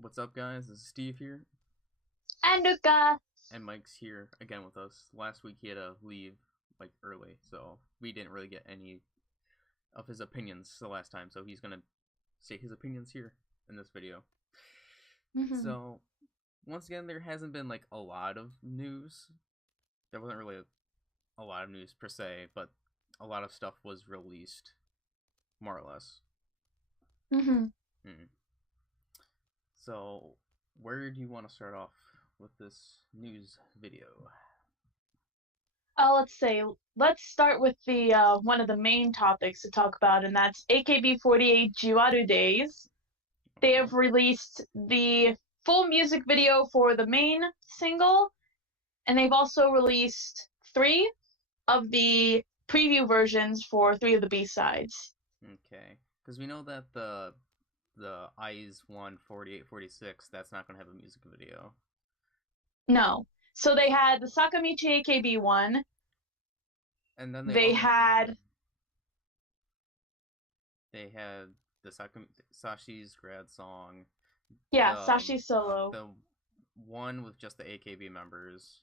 What's up, guys? This is Steve here, And Ruka. and Mike's here again with us. Last week he had to leave like early, so we didn't really get any of his opinions the last time. So he's gonna state his opinions here in this video. Hmm. So once again, there hasn't been like a lot of news. There wasn't really a lot of news per se, but a lot of stuff was released, more or less. Hmm. Hmm. So where do you want to start off with this news video? Let's say let's start with the one of the main topics to talk about, and that's AKB48 Jiwaru Days. They Okay. have released the full music video for the main single, and they've also released three of the preview versions for three of the B-sides. Okay, because we know that the Eyes one 4846 that's not gonna have a music video. No. So they So had the Sakamichi AKB one. and then They had, they had the Sashi's grad song, yeah, the Sashi Solo. the one with just the AKB members,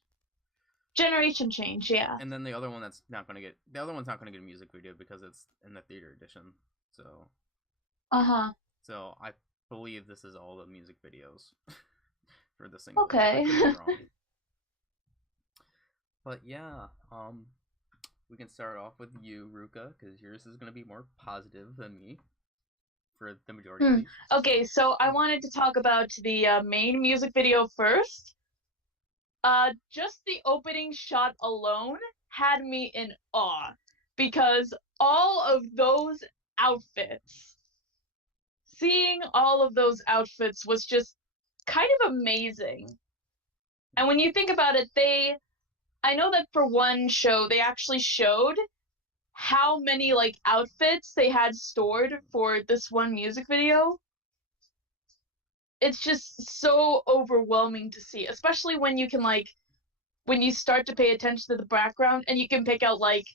Generation Change, yeah. and then the other one that's not gonna get the other one's not gonna get a music video because it's in the theater edition. So Uh-huh. I believe this is all the music videos for the single. I Okay. could be wrong. But yeah, we can start off with you, Ruka, because yours is going to be more positive than me for the majority of Hmm. these. Okay, So, so I wanted to talk about the main music video first. Just the opening shot alone had me in awe because all of those outfits, seeing all of those outfits was just kind of amazing. And when you think about it, I know that for one show, they actually showed how many like outfits they had stored for this one music video. It's just so overwhelming to see, especially when you can like when you start to pay attention to the background and you can pick out like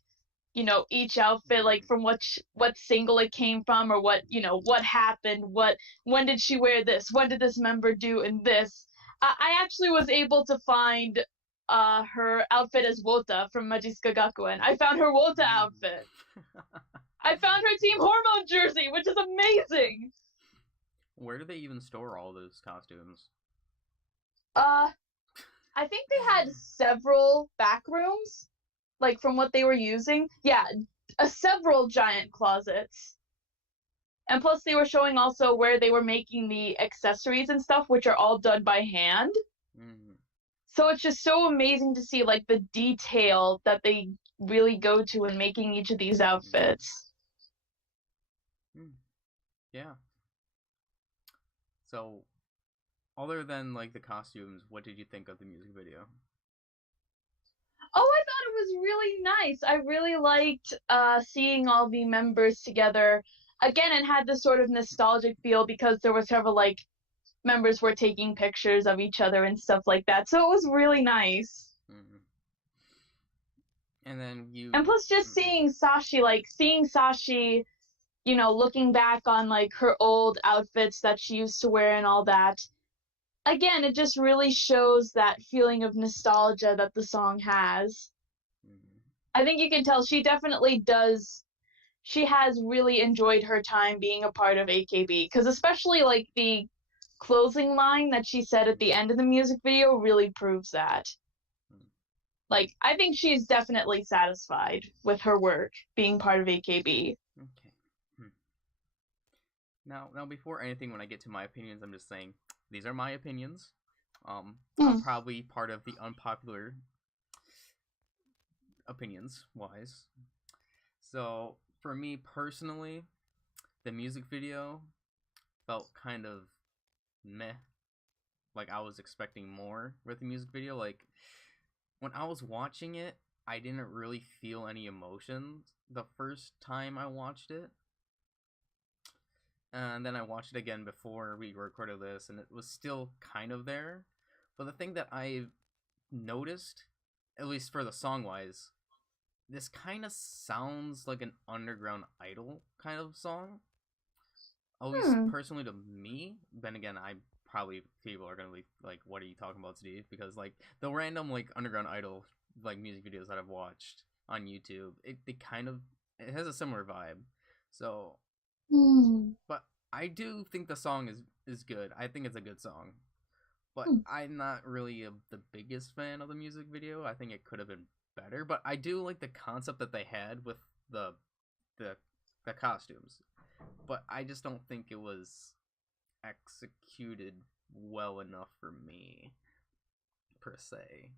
each outfit like from what single it came from or what happened, when did she wear this, when did this member do in this. I actually was able to find her outfit as Wota from Majiska Gakuen. I found her Wota outfit. I found her Team Hormone jersey, which is amazing. where do they even store all those costumes? uh I think they had several back rooms, like from what they were using. Yeah, several giant closets. And plus, they were showing also where they were making the accessories and stuff, which are all done by hand. Mm, So it's just so amazing to see like the detail that they really go to in making each of these mm, outfits. mm. Yeah. So, other than like the costumes, what did you think of the music video? Oh, I thought it was really nice. I really liked seeing all the members together. Again, it had this sort of nostalgic feel because there were several like members were taking pictures of each other and stuff like that. So it was really nice. Mm. And then And you. plus just seeing Sashi, looking back on like her old outfits that she used to wear and all that. Again, it just really shows that feeling of nostalgia that the song has. Mm, I think you can tell she definitely does. She has really enjoyed her time being a part of AKB because especially like the closing line that she said at the mm, end of the music video really proves that. mm. Like, I think she's definitely satisfied with her work being part of AKB. Okay. Hmm. Now, before anything, when I get to my opinions, I'm just saying these are my opinions. I'm Mm. probably part of the unpopular opinions wise. So for me personally, the music video felt kind of meh. Like I was expecting more with the music video. Like when I was watching it, I didn't really feel any emotions the first time I watched it. And then I watched it again before we recorded this, and it was still kind of there. But the thing that I noticed, at least for the song wise, this kind of sounds like an underground idol kind of song. At least Hmm. personally to me. Then again, I probably people are gonna be like, "What are you talking about, Steve?" Because like the random like underground idol like music videos that I've watched on YouTube, it has a similar vibe. So, Hmm. but I do think the song is good. I think it's a good song. But Hmm. I'm not really the biggest fan of the music video. I think it could have been better, but I do like the concept that they had with the the the costumes. But I just don't think it was executed well enough for me per se.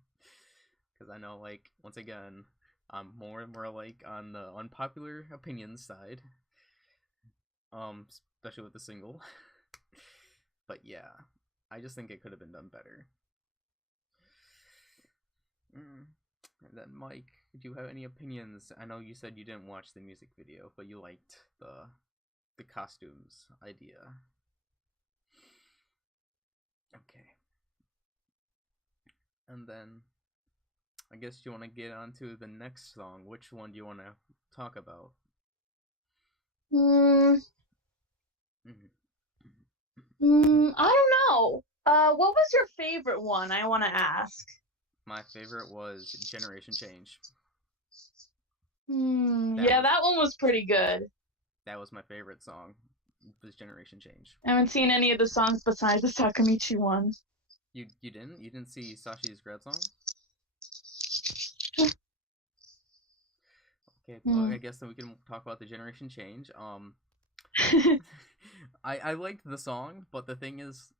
Because I know, like, once again, I'm more and more like on the unpopular opinions side. Especially with the single. But yeah, I just think it could have been done better. Mm. And then Mike, do you have any opinions? I know you said you didn't watch the music video, but you liked the costumes idea. Okay. And then I guess you want to get on to the next song. Which one do you want to talk about? Hmm. Mm-hmm. I don't know. What was your favorite one? I want to ask. My favorite was Generation Change. That Yeah, was that one was pretty good. that was my favorite song. Was Generation Change. I haven't seen any of the songs besides the Takamichi one. You didn't see Sashi's grad song? Okay, well, I guess then we can talk about the Generation Change. I liked the song, but the thing is,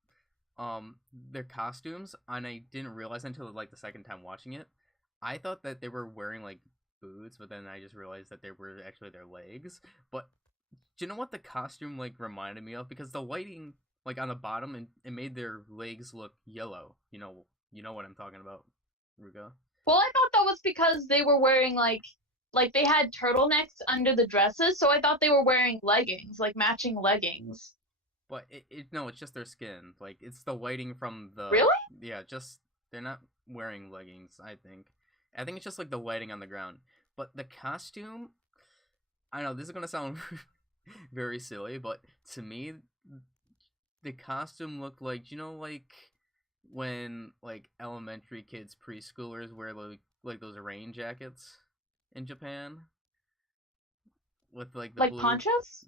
their costumes, and I didn't realize until like the second time watching it. I thought that they were wearing like boots, but then I just realized that they were actually their legs. But do you know what the costume like reminded me of? Because the lighting like on the bottom and it made their legs look yellow. You know what I'm talking about, Ruka. Well, I thought that was because they were wearing like they had turtlenecks under the dresses, so I thought they were wearing leggings, like matching leggings. But no, it's just their skin. Like it's the lighting from the Really? yeah. Just they're not wearing leggings. I think it's just like the lighting on the ground. But the costume, I know this is gonna sound very silly, but to me, the costume looked like like when like elementary kids, preschoolers wear like those rain jackets in Japan with like the Like blue. ponchos?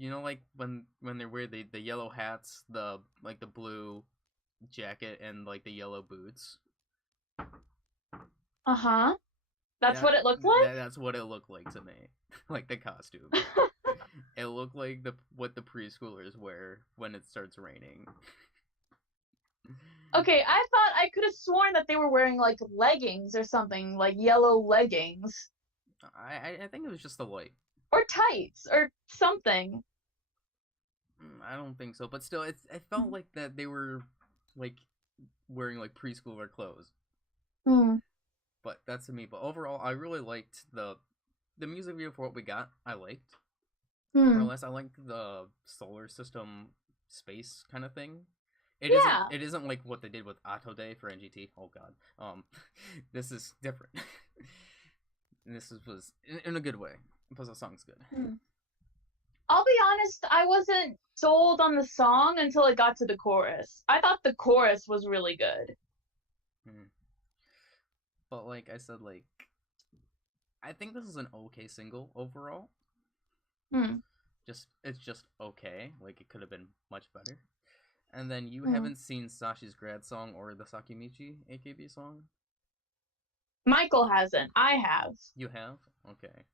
Like when they wear the yellow hats, the like the blue jacket and like the yellow boots. Uh-huh. That's That, what it looked like? that's what it looked like to me. Like the costume. It looked like the what the preschoolers wear when it starts raining. Okay, I thought I could have sworn that they were wearing like leggings or something, like yellow leggings. I think it was just the light. Or tights or something. I don't think so, but still, it felt like that they were like wearing like preschooler clothes. Hmm. But that's to me. But overall, I really liked the music video for what we got. I liked more or Hmm. less. I liked the solar system space kind of thing. It isn't. Yeah. It isn't like what they did with Auto Day for NGT. Oh God. This is different. And was in a good way. Plus, the song's good. Hmm. I'll be honest, I wasn't sold on the song until it got to the chorus. I thought the chorus was really good. Hmm. But like I said, like I think this is an okay single overall. Hmm. It's just okay. Like it could have been much better. And then you Hmm. haven't seen Sashi's grad song or the Sakimichi AKB song? Michael hasn't. I have. You have? Okay.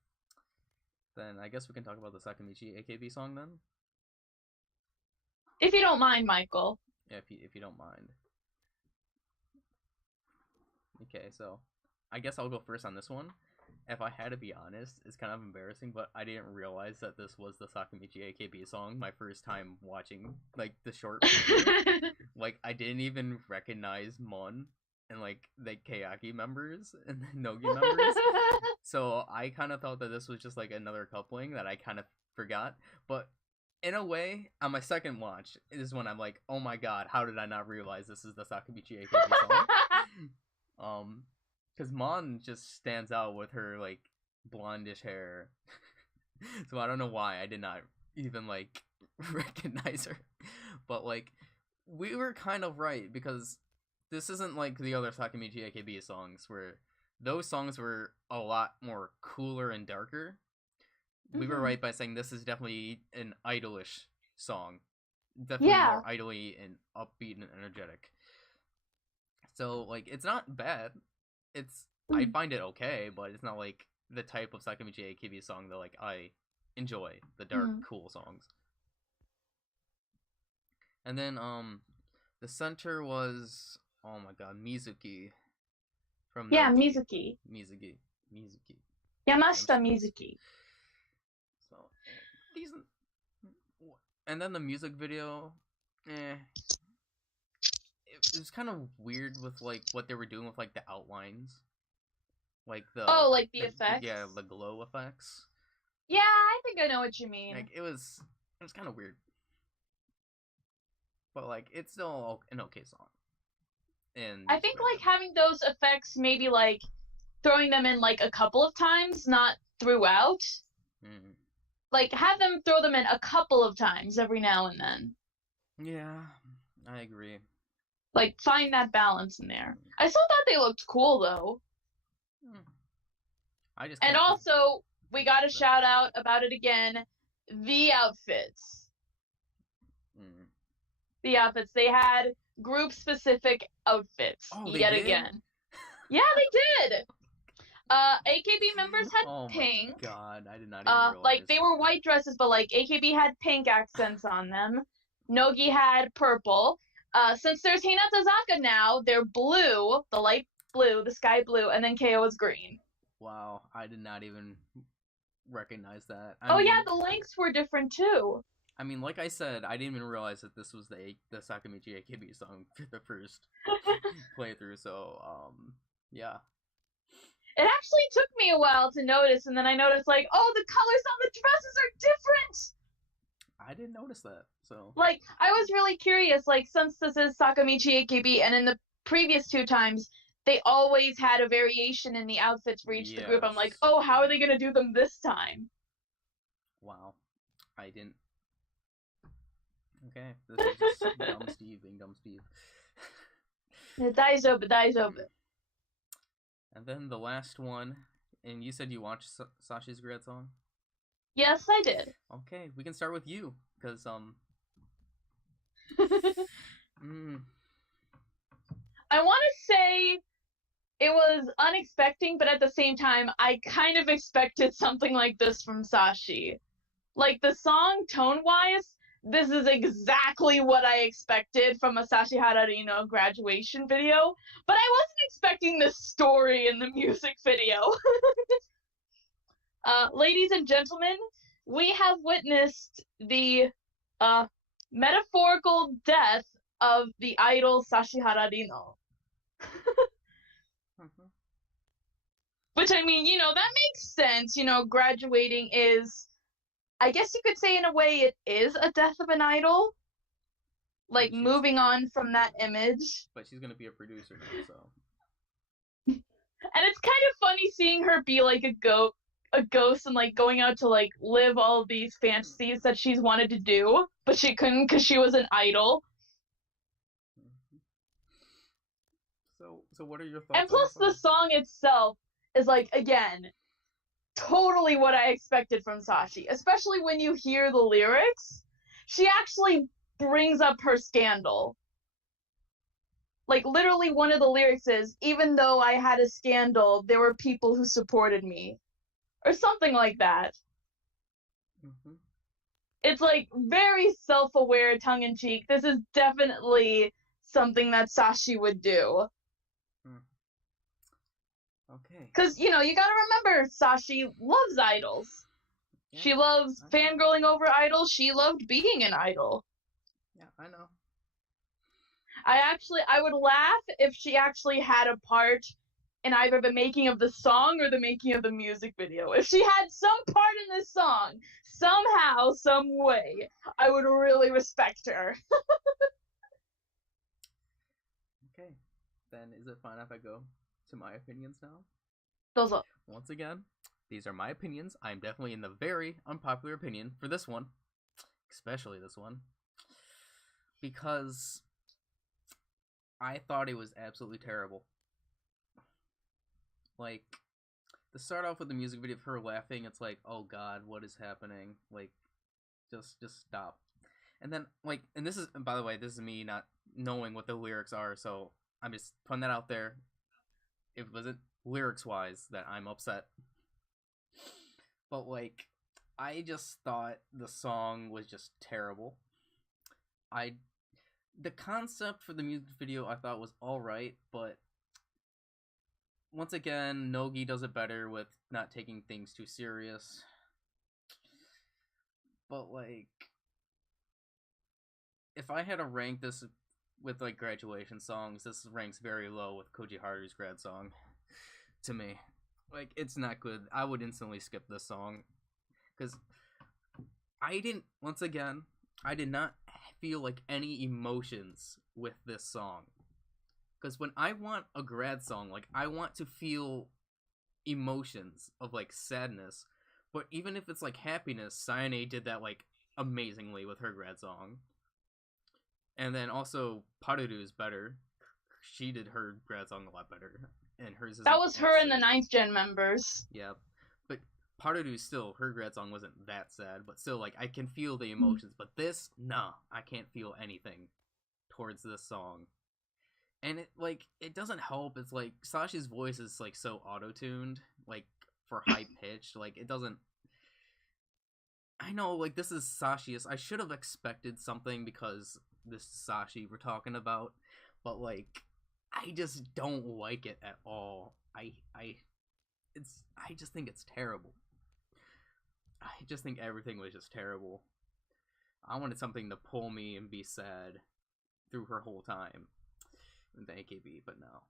Then I guess we can talk about the Sakimichi AKB song then. If you don't mind, Michael. Yeah, if you don't mind. Okay, so I guess I'll go first on this one. If I had to be honest, it's kind of embarrassing, but I didn't realize that this was the Sakamichi AKB song my first time watching like the short video. Like I didn't even recognize Mon and like the Kayaki members and the Nogi members. So I kind of thought that this was just like another coupling that I kind of forgot. But in a way, on my second watch is when I'm like, oh my god, how did I not realize this is the Sakamichi AKB song? Because Mon just stands out with her like blondish hair. So I don't know why I did not even like recognize her. But like we were kind of right because this isn't like the other Sakamichi AKB songs where those songs were a lot more cooler and darker. We were right by saying this is definitely an idolish song. Definitely Yeah. more idly and upbeat and energetic. So, like, it's not bad. I find it okay, but it's not like the type of Sakamichi AKB song that, like, I enjoy. The dark, cool songs. And then, the center was, oh my god, Mizuki. From Mizuki. Mizuki. Yamashita Mizuki. So, decent. And then the music video, it was kind of weird with, like, what they were doing with, like, the outlines. Like the effects? Yeah, the glow effects. Yeah, I think I know what you mean. Like, it was kind of weird. But, like, it's still an okay song. And I think, like, having those effects, maybe, like, throwing them in, like, a couple of times, not throughout. Like, have them throw them in a couple of times every now and then. Yeah, I agree. Like, find that balance in there. I still thought they looked cool, though. And also, we got a shout out about it again, the outfits. The outfits. They had group-specific outfits yet again. Yeah, they did! AKB members had pink. Oh my god, I did not even realize. Like, they were white dresses, but, like, AKB had pink accents on them. Nogi had purple. Since there's Hinatazaka now, they're blue, the light blue, the sky blue, and then KO is green. Wow, I did not even recognize that. Yeah, the lengths were different too. I mean, like I said, I didn't even realize that this was the Sakamichi AKB song for the first playthrough, so, yeah. It actually took me a while to notice, and then I noticed, like, oh, the colors on the dresses are different! I didn't notice that, so... Like, I was really curious, like, since this is Sakamichi AKB, and in the previous 2 times, they always had a variation in the outfits for each the group. I'm like, oh, how are they gonna do them this time? Wow. I didn't... Okay, this is just dumb Steve being dumb Steve. Daizobu. And then the last one, and you said you watched Sashi's Grad song? Yes, I did. Okay, we can start with you, because, I want to say it was unexpected, but at the same time, I kind of expected something like this from Sashi. Like, the song, tone-wise, this is exactly what I expected from a Sashi Hararino graduation video, but I wasn't expecting the story in the music video. Ladies and gentlemen, we have witnessed the metaphorical death of the idol Sashi Hararino. Which, I mean, that makes sense. Graduating is, I guess you could say in a way it is a death of an idol. Like, moving on from that image. But she's gonna be a producer now, so. And it's kind of funny seeing her be like a ghost and like going out to like live all of these fantasies that she's wanted to do, but she couldn't because she was an idol. So what are your thoughts? And plus the song itself is like, again, totally what I expected from Sashi, especially when you hear the lyrics. She actually brings up her scandal. Like, literally one of the lyrics is, even though I had a scandal, there were people who supported me. Or something like that. It's, like, very self-aware, tongue-in-cheek. This is definitely something that Sashi would do. Okay. Because, you gotta remember, Sashi loves idols. Yeah, she loves fangirling over idols. She loved being an idol. Yeah, I know. I would laugh if she actually had a part in either the making of the song or the making of the music video. If she had some part in this song, somehow, some way, I would really respect her. Okay. Then is it fine if I go to my opinions now? Dozo. Once again, these are my opinions. I'm definitely in the very unpopular opinion for this one. Especially this one. Because I thought it was absolutely terrible. Like, to start off with the music video of her laughing, it's like, oh god, what is happening? Like, just stop. And then, like, and this is, by the way, this is me not knowing what the lyrics are, so I'm just putting that out there. It wasn't lyrics wise that I'm upset. But, like, I just thought the song was just terrible. The concept for the music video I thought was alright, but once again, Nogi does it better with not taking things too serious. But, like, if I had to rank this with, like, graduation songs, this ranks very low with Koji Haru's grad song. To me. Like, it's not good. I would instantly skip this song. Because once again, I did not feel like any emotions with this song. Because when I want a grad song, like, I want to feel emotions of, like, sadness. But even if it's, like, happiness, Sayane did that, like, amazingly with her grad song. And then also, Paruru's better. She did her grad song a lot better. And hers is that was her and the 9th Gen members. Yeah. But Paruru's still, her grad song wasn't that sad. But still, like, I can feel the emotions. But this, nah, I can't feel anything towards this song. And it doesn't help. It's like, Sashi's voice is, like, so auto-tuned. Like, for high-pitched. Like, it doesn't... I know, like, this is Sashi. I should have expected something because this is Sashi we're talking about. But, like, I just don't like it at all. I just think it's terrible. I just think everything was just terrible. I wanted something to pull me and be sad through her whole time in the AKB, but no,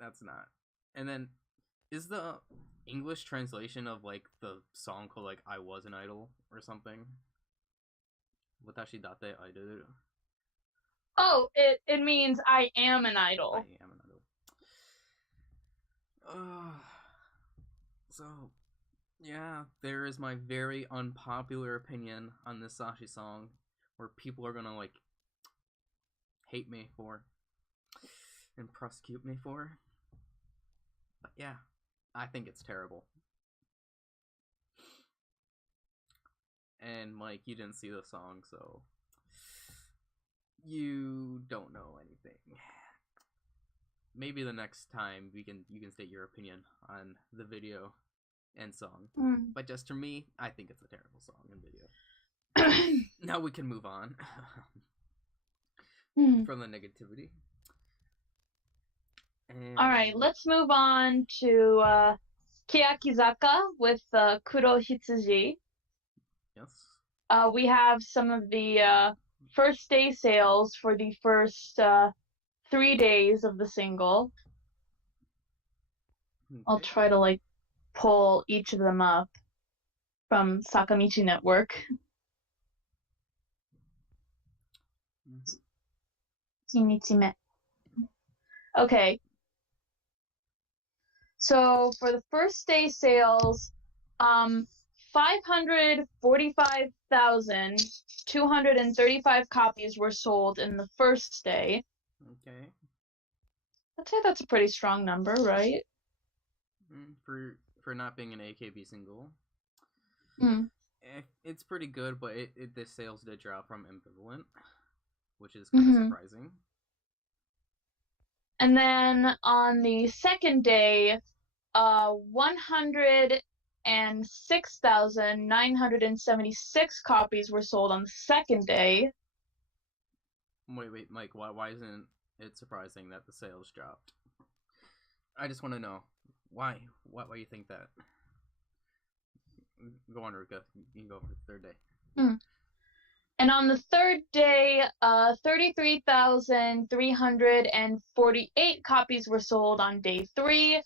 that's not. And then, is the English translation of, like, the song called, like, I Was an Idol or something? Watashi date idol. Oh, it means I am an idol. I am an idol. So, yeah, there is my very unpopular opinion on this Sashi song, where people are gonna, like, hate me for and prosecute me for. But yeah, I think it's terrible. And Mike, you didn't see the song, so you don't know anything. Maybe the next time you can state your opinion on the video and song. But just for me, I think it's a terrible song and video. Now we can move on from the negativity. And... Alright, let's move on to Keyakizaka with Kuro Hitsuji. Yes. We have some of the first day sales for the first 3 days of the single. Okay. I'll try to, like, pull each of them up from Sakamichi Network. Kinichime. Okay. So for the first day sales, 545,235 copies were sold in the first day. Okay. I'd say that's a pretty strong number, right? For not being an AKB single. Mm. It's pretty good, but the sales did drop from Ambivalent, which is kind of surprising. And then on the second day, 106,976 copies were sold on the second day. Wait, Mike, why isn't it surprising that the sales dropped? I just want to know why you think that. Go on, Ruka. You can go for the third day. And on the third day, 33,348 copies were sold on day 3,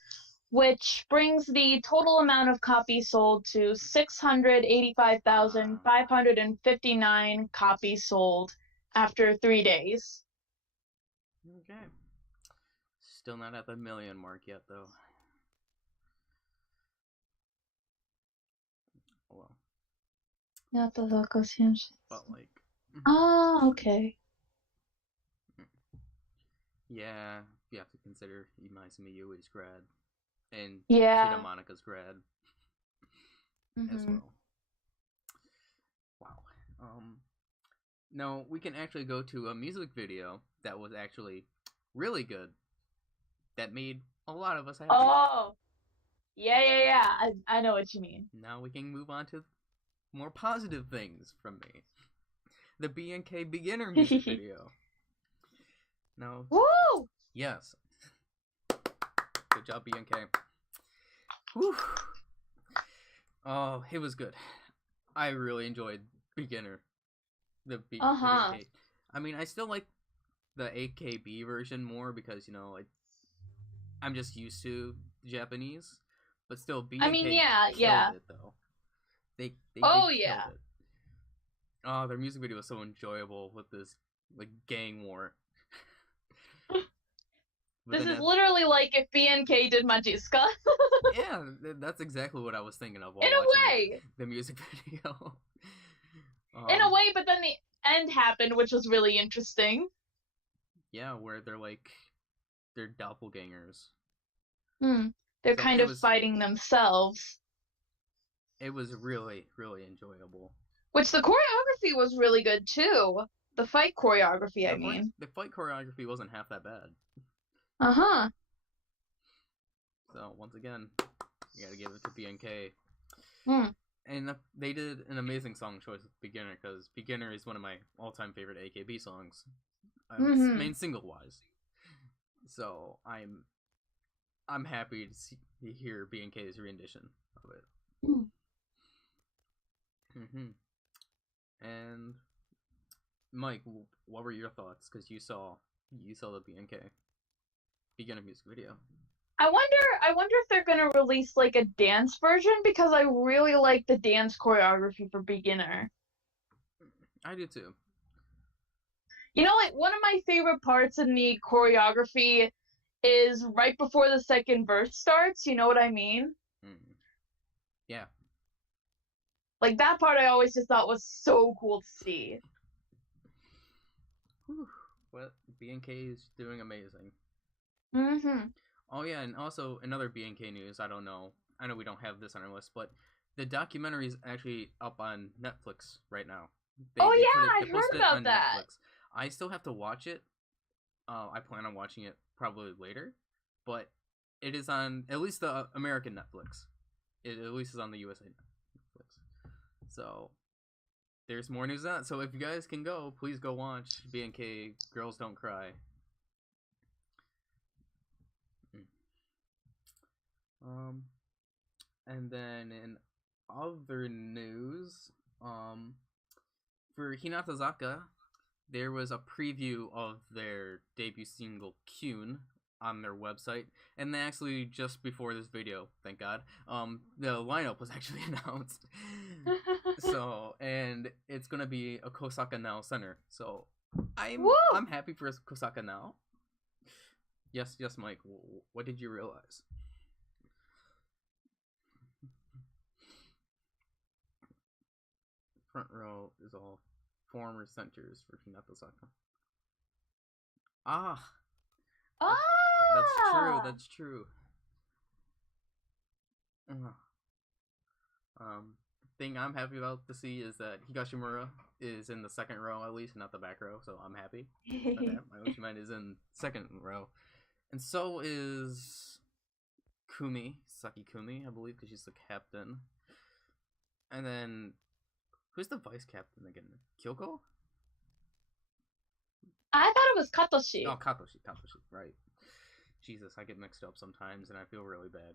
which brings the total amount of copies sold to 685,559 copies sold after 3 days. Okay. Still not at the million mark yet, though. Well. But, like... Ah, okay. Yeah, you have to consider Imaizumi Yui's grad and Shida Yeah. Monika's grad as Mhm. well. Wow. Um, no, we can actually go to a music video that was actually really good that made a lot of us happy. Oh, yeah, yeah, yeah. I know what you mean. Now we can move on to more positive things from me. The BNK Beginner music video. No, Woo! yes. Good job, BNK. Whew. Oh, it was good. I really enjoyed Beginner. The Uh-huh. BNK. I mean, I still like the AKB version more because, I'm just used to Japanese. But still, I mean, BNK yeah, killed yeah. it, though. They Oh, killed yeah. it. Oh, their music video was so enjoyable with this, like, gang war. But This then is at literally like if BNK did Majiska. Yeah, that's exactly what I was thinking of In while a watching way. the music video. In a um, way, but then the end happened, which was really interesting. yeah, where they're doppelgangers. Hmm. They're So kind of fighting themselves. it was really really enjoyable. Which the choreography was really good too. The fight choreography, I mean. The fight choreography wasn't half that bad. Uh-huh. So once again, you gotta give it to BNK. Hmm. And they did an amazing song choice with Beginner because Beginner is one of my all-time favorite AKB songs. I mean, Mm-hmm. main single wise. So I'm happy to hear BNK's rendition of it. Hmm. And Mike, what were your thoughts? Because you saw the BNK Beginner music video. I wonder if they're gonna release like a dance version because I really like the dance choreography for beginner. I do too. You know, like one of my favorite parts in the choreography is right before the second verse starts, you know what I mean? Mm. Yeah. Like that part I always just thought was so cool to see. Whew. Well, BNK is doing amazing. Mm-hmm. Oh yeah, and also another BNK news. I don't know. I know we don't have this on our list, but the documentary is actually up on Netflix right now. They Oh they put it yeah, they I heard posted it about on that. Netflix. I still have to watch it. I plan on watching it probably later, but it is on at least the American Netflix. It at least is on the USA Netflix. So there's more news on that. So if you guys can go, please go watch BNK Girls Don't Cry. Um, and then in other news, for Hinatazaka, there was a preview of their debut single Kyun on their website, and they actually just before this video, thank God, the lineup was actually announced. So, and it's gonna be a Kosaka Now center. So, Woo! I'm happy for Kosaka Now. Yes, yes, Mike. What did you realize? Front row is all former centers for Hinatazaka. Ah, that's true. Ah! That's true. Uh, thing I'm happy about to see is that Higashimura is in the second row at least, not the back row. So I'm happy about that. My Uchiman is in second row, and so is Saki Kumi, I believe, because she's the captain. And then who's the vice captain again? Kyoko? I thought it was Katoshi. Oh, Katoshi, right. Jesus, I get mixed up sometimes and I feel really bad.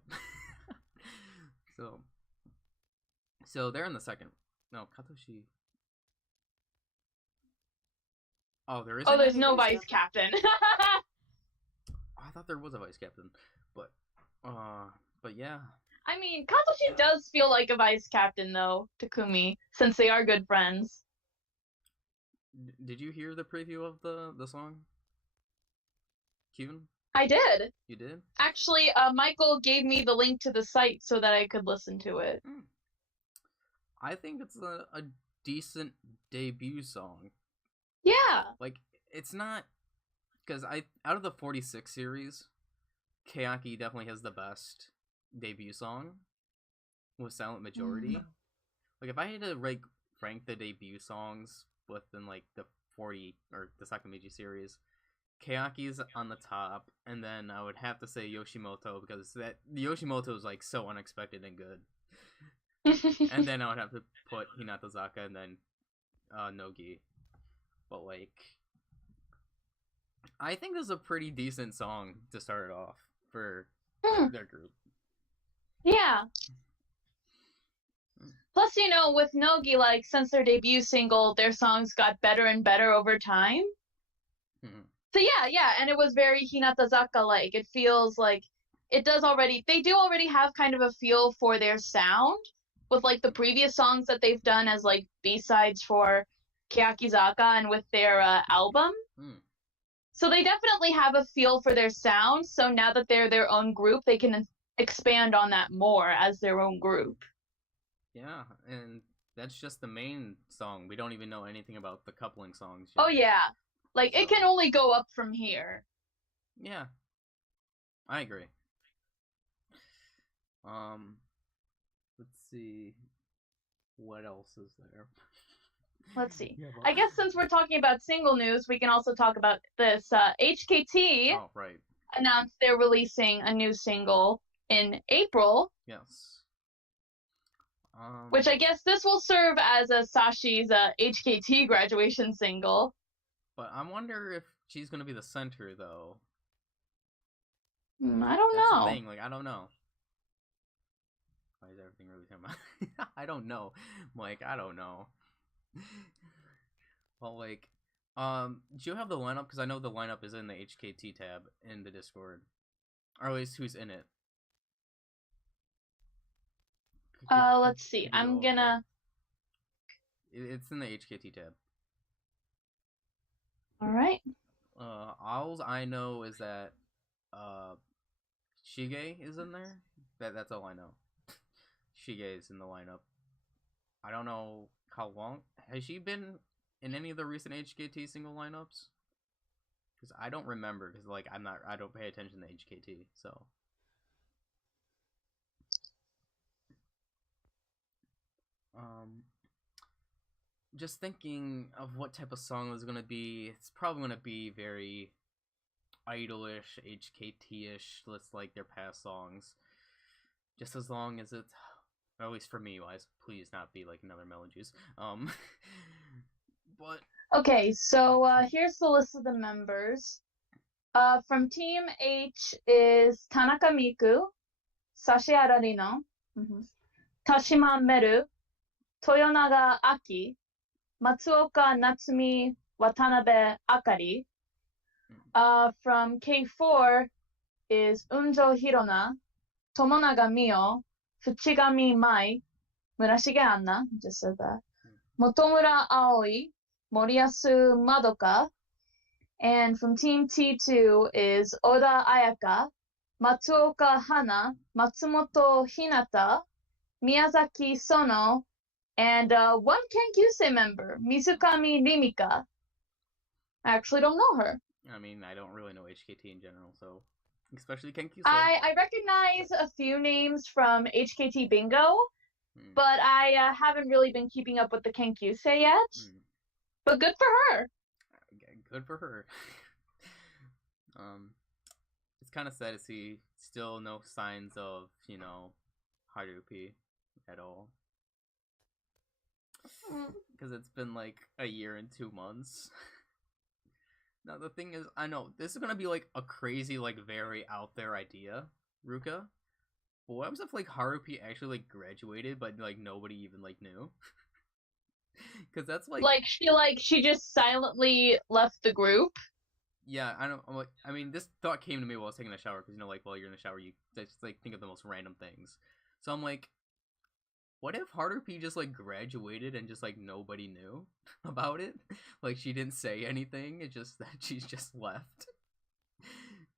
so they're in the second. No, Katoshi. Oh, there Oh, isn't there's any no vice vice captain? captain. Oh, I thought there was a vice captain. But yeah. I mean, Katoshi does feel like a vice captain though, to Kumi, since they are good friends. Did you hear the preview of the song? Kyun? I did. You did? Actually, Michael gave me the link to the site so that I could listen to it. Hmm. I think it's a decent debut song. Yeah. Like, it's not because out of the 46 series, Kayaki definitely has the best debut song with Silent Majority. Like if I had to rank the debut songs within like the 40 or the Sakameiji series, Kayaki's on the top, and then I would have to say Yoshimoto because that Yoshimoto is like so unexpected and good. And then I would have to put Hinatazaka and then Nogi. But like, I think this is a pretty decent song to start it off for their group. Yeah. Plus, you know, with Nogi, like, since their debut single, their songs got better and better over time. So yeah, and it was very Hinatazaka-like. It feels like they do already have kind of a feel for their sound with, like, the previous songs that they've done as, like, B-sides for Keyakizaka and with their album. So they definitely have a feel for their sound, so now that they're their own group, they can expand on that more as their own group. Yeah, and that's just the main song. We don't even know anything about the coupling songs yet. Oh yeah. Like, it can only go up from here. Yeah. I agree. Let's see. What else is there? Let's see. I guess since we're talking about single news, we can also talk about this. HKT announced they're releasing a new single in April. Yes. Which I guess this will serve as a Sashi's HKT graduation single. But I wonder if she's going to be the center, though. I don't know. That's the thing. Like, I don't know. Why is everything really talking about? I don't know. Like, I don't know. Well, like, do you have the lineup? Because I know the lineup is in the HKT tab in the Discord. Or at least who's in it. Let's see. I'm gonna... It's in the HKT tab. Alright. All I know is that, Shige is in there. That's all I know. Shige is in the lineup. I don't know how long. Has she been in any of the recent HKT single lineups? Because I don't remember. Because like I don't pay attention to HKT. So. Just thinking of what type of song is gonna be. It's probably gonna be very idolish, HKT-ish. Let's like their past songs. Just as long as it's, or at least for me, wise, please not be like another Melon Juice. But okay, so here's the list of the members. From Team H is Tanaka Miku, Sashi Ararino, Tashima Meru, Toyonaga Aki, Matsuoka Natsumi Watanabe Akari. From K4 is Unjo Hirona, Tomonaga Mio, Fuchigami Mai, Murashige Anna, just said that, Motomura Aoi, Moriyasu Madoka. And from Team T2 is Oda Ayaka, Matsuoka Hana, Matsumoto Hinata, Miyazaki Sono, and one Kenkyusei member, Mizukami Rimika. I actually don't know her. I mean, I don't really know HKT in general, so especially Kenkyusei. I recognize a few names from HKT Bingo, but I haven't really been keeping up with the Kenkyusei yet. But good for her. Good for her. It's kind of sad to see still no signs of, you know, Harupi at all. Because it's been like a year and 2 months. Now the thing is, I know this is gonna be like a crazy, like very out there idea, Ruka. But what happens if like Harupi actually like graduated, but like nobody even like knew? Because that's like she just silently left the group. Yeah, I mean, this thought came to me while I was taking a shower, because, you know, like, while you're in the shower, you just, like, think of the most random things. So I'm like, what if Harupi just, like, graduated and just, like, nobody knew about it? Like, she didn't say anything, it's just that she's just left.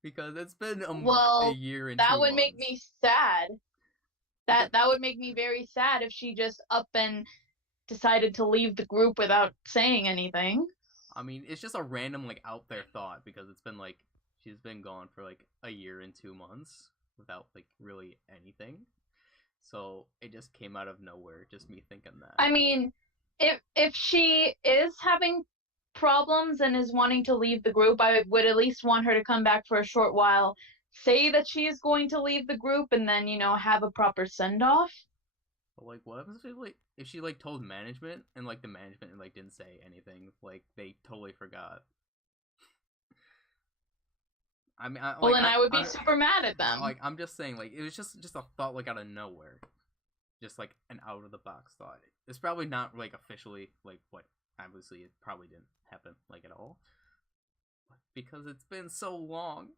Because it's been a year and 2 months. That would make me sad. That would make me very sad if she just up and decided to leave the group without saying anything. I mean, it's just a random like out there thought because it's been like she's been gone for like a year and 2 months without like really anything. So it just came out of nowhere, just me thinking that. I mean, if she is having problems and is wanting to leave the group, I would at least want her to come back for a short while, say that she is going to leave the group, and then have a proper send off. But like, what happens if she like told management and like the management like didn't say anything, like they totally forgot. I mean, Well, then I would be super mad at them. Like I'm just saying, like it was just a thought like out of nowhere, just like an out of the box thought. It's probably not like officially like what. Obviously, it probably didn't happen like at all, but because it's been so long.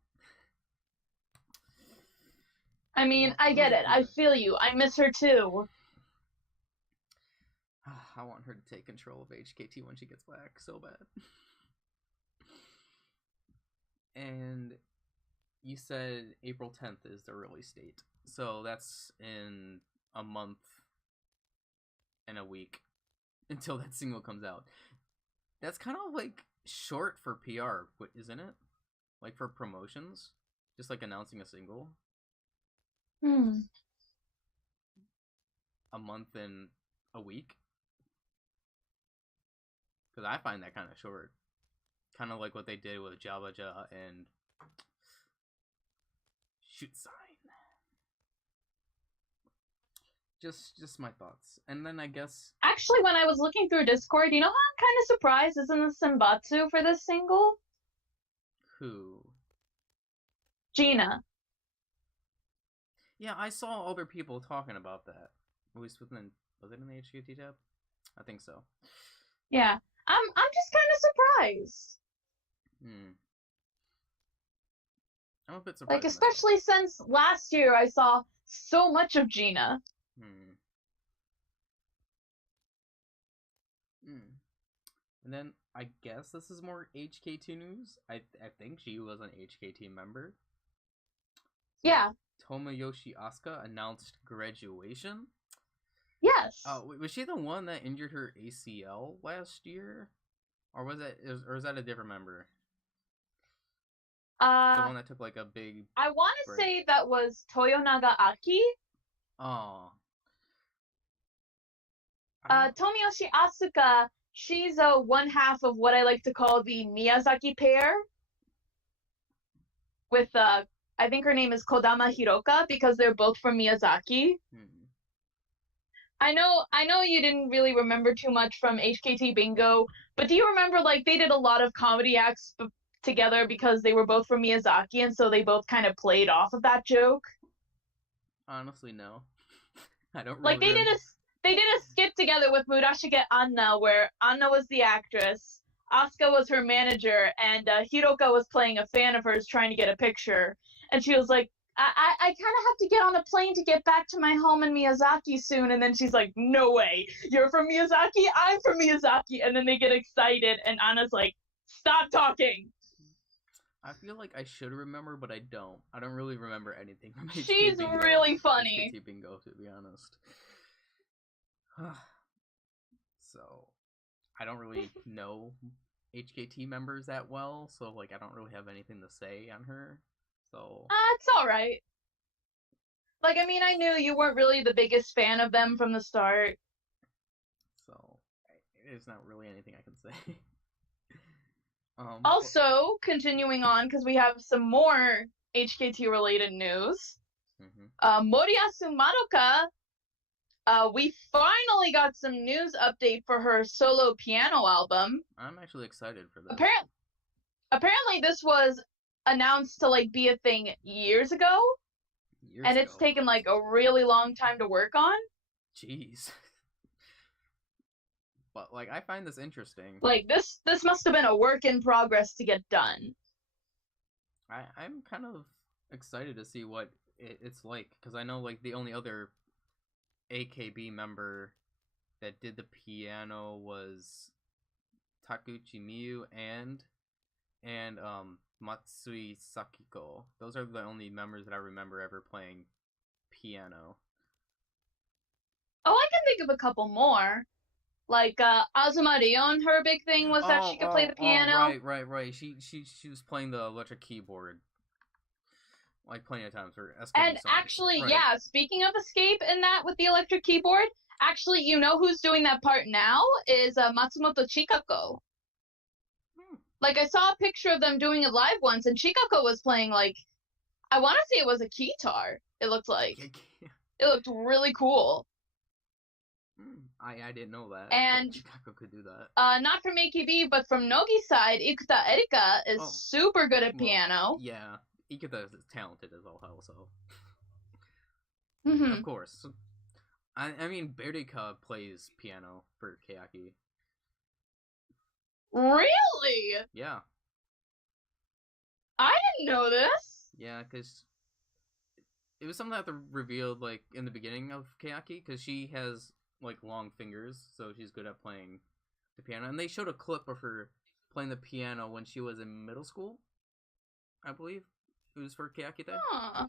I mean, I get it. I feel you. I miss her too. I want her to take control of HKT when she gets back so bad. And you said April 10th is the release date. So that's in a month and a week until that single comes out. That's kind of like short for PR, isn't it? Like for promotions? Just like announcing a single? A month and a week? Because I find that kind of short. Kind of like what they did with Java and Shoot Sign. Just my thoughts. And then I guess... Actually, when I was looking through Discord, you know how I'm kind of surprised isn't the Senbatsu for this single? Who? Gina. Yeah, I saw other people talking about that. At least within... Was it in the HQT tab? I think so. Yeah. I'm just kind of surprised. I'm a bit surprised. Like, especially since last year I saw so much of Gina. And then I guess this is more HKT news. I think she was an HKT member. Yeah. Tomoyoshi Asuka announced graduation. Yes. Was she the one that injured her ACL last year, or is that a different member? The one that took like a big. I want to say that was Toyonaga Aki. Oh. Tomoyoshi Asuka, she's one half of what I like to call the Miyazaki pair. With I think her name is Kodama Hiroka because they're both from Miyazaki. I know you didn't really remember too much from HKT Bingo, but do you remember like they did a lot of comedy acts together because they were both from Miyazaki, and so they both kind of played off of that joke? Honestly, no. I don't really. Like they did a skit together with Murashige Anna where Anna was the actress, Asuka was her manager, and Hiroka was playing a fan of hers trying to get a picture. And she was like, I kind of have to get on a plane to get back to my home in Miyazaki soon. And then she's like, no way. You're from Miyazaki? I'm from Miyazaki. And then they get excited, and Anna's like, stop talking. I feel like I should remember, but I don't. I don't really remember anything from HK She's Bingo, really funny. HKT Bingo, to be honest. So, I don't really know HKT members that well, so like I don't really have anything to say on her. So it's all right. Like, I mean, I knew you weren't really the biggest fan of them from the start. So, there's not really anything I can say. Also, continuing on, because we have some more HKT-related news. Moriyasu Madoka, we finally got some news update for her solo piano album. I'm actually excited for this. Apparently, this was announced to like be a thing years ago. It's taken like a really long time to work on. Jeez. But like I find this interesting. Like this must have been a work in progress to get done. I'm kind of excited to see what it's like, because I know like the only other AKB member that did the piano was Takuchi Miyu and Matsui Sakiko. Those are the only members that I remember ever playing piano. Oh, I can think of a couple more. Like Azuma Rion, her big thing was that she could play the piano. Right. She was playing the electric keyboard like plenty of times for escaping And songs. actually, Right. yeah, speaking of escape in that with the electric keyboard, actually, you know who's doing that part now is Matsumoto Chikako. Like, I saw a picture of them doing it live once, and Chikako was playing, like, I want to say it was a guitar, it looked like. It looked really cool. I didn't know that. And Chicago could do that. Not from AKB, but from Nogi's side, Ikuta Erika is super good at piano. Yeah, Ikuta is talented as all hell, so. Mm-hmm. Of course. I mean, Berika plays piano for Kayaki. Really? Yeah. I didn't know this. Yeah, because it was something that they revealed, like, in the beginning of Kayaki, because she has, like, long fingers, so she's good at playing the piano. And they showed a clip of her playing the piano when she was in middle school, I believe. It was for Kayaki Day. Huh.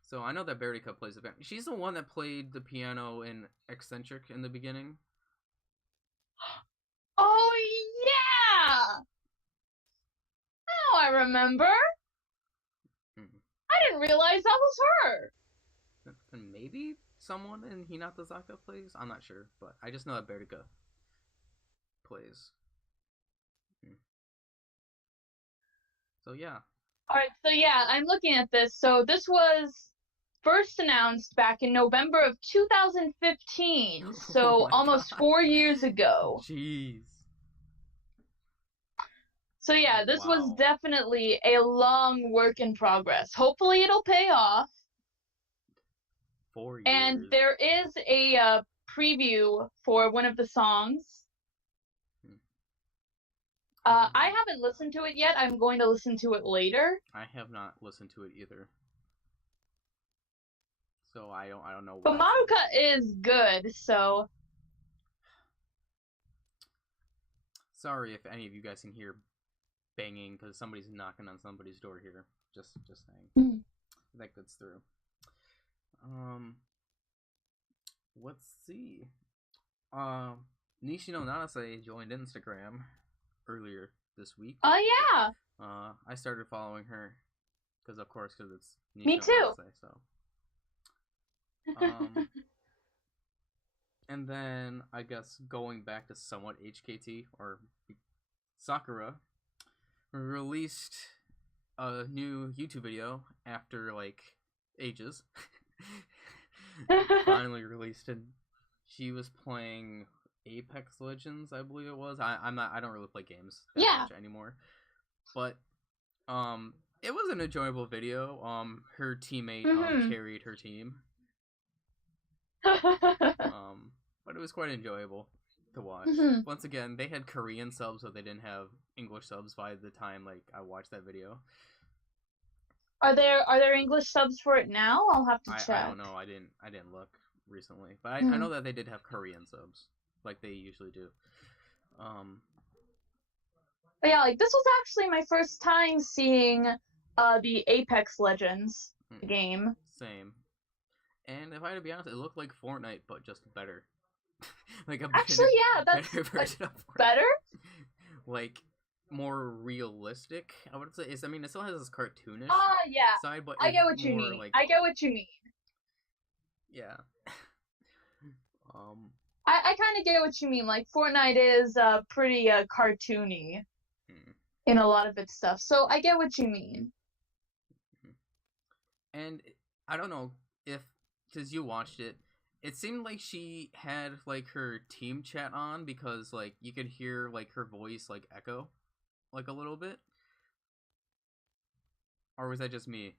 So I know that Berika plays the piano. She's the one that played the piano in Eccentric in the beginning. Oh, yeah! Now I remember. I didn't realize that was her. And maybe someone in Hinatazaka plays? I'm not sure, but I just know that Berika plays. So yeah. Alright, so yeah, I'm looking at this. So this was first announced back in November of 2015, so almost 4 years ago. Jeez. So yeah, this was definitely a long work in progress. Hopefully it'll pay off. 4 years. And there is a preview for one of the songs. I haven't listened to it yet. I'm going to listen to it later. I have not listened to it either. So I don't know. But Maruka is good, so. Sorry if any of you guys can hear banging because somebody's knocking on somebody's door here. Just saying. That gets through. Let's see. Nishino Nanase joined Instagram earlier this week. Oh yeah. I started following her because it's Nishino Me too. Nanase, so. And then I guess going back to somewhat HKT or Sakura released a new YouTube video after like ages. Finally released it. She was playing Apex Legends, I believe it was. I don't really play games that much anymore. But it was an enjoyable video. Her teammate carried her team. But it was quite enjoyable to watch. Once again, they had Korean subs, so they didn't have English subs by the time like I watched that video. Are there English subs for it now? I'll have to check. I don't know. I didn't look recently, but I know that they did have Korean subs, like they usually do. But yeah, like this was actually my first time seeing the Apex Legends game. Same. And if I had to be honest, it looked like Fortnite, but just better. Like a actually, yeah, that's better version of Fortnite. Better. Like more realistic, I would say. It still has this cartoonish side, but I get what you mean. I get what you mean. Yeah. I kind of get what you mean. Like Fortnite is pretty cartoony in a lot of its stuff, so I get what you mean. And I don't know if because you watched it, it seemed like she had like her team chat on because like you could hear like her voice like echo like a little bit. Or was that just me?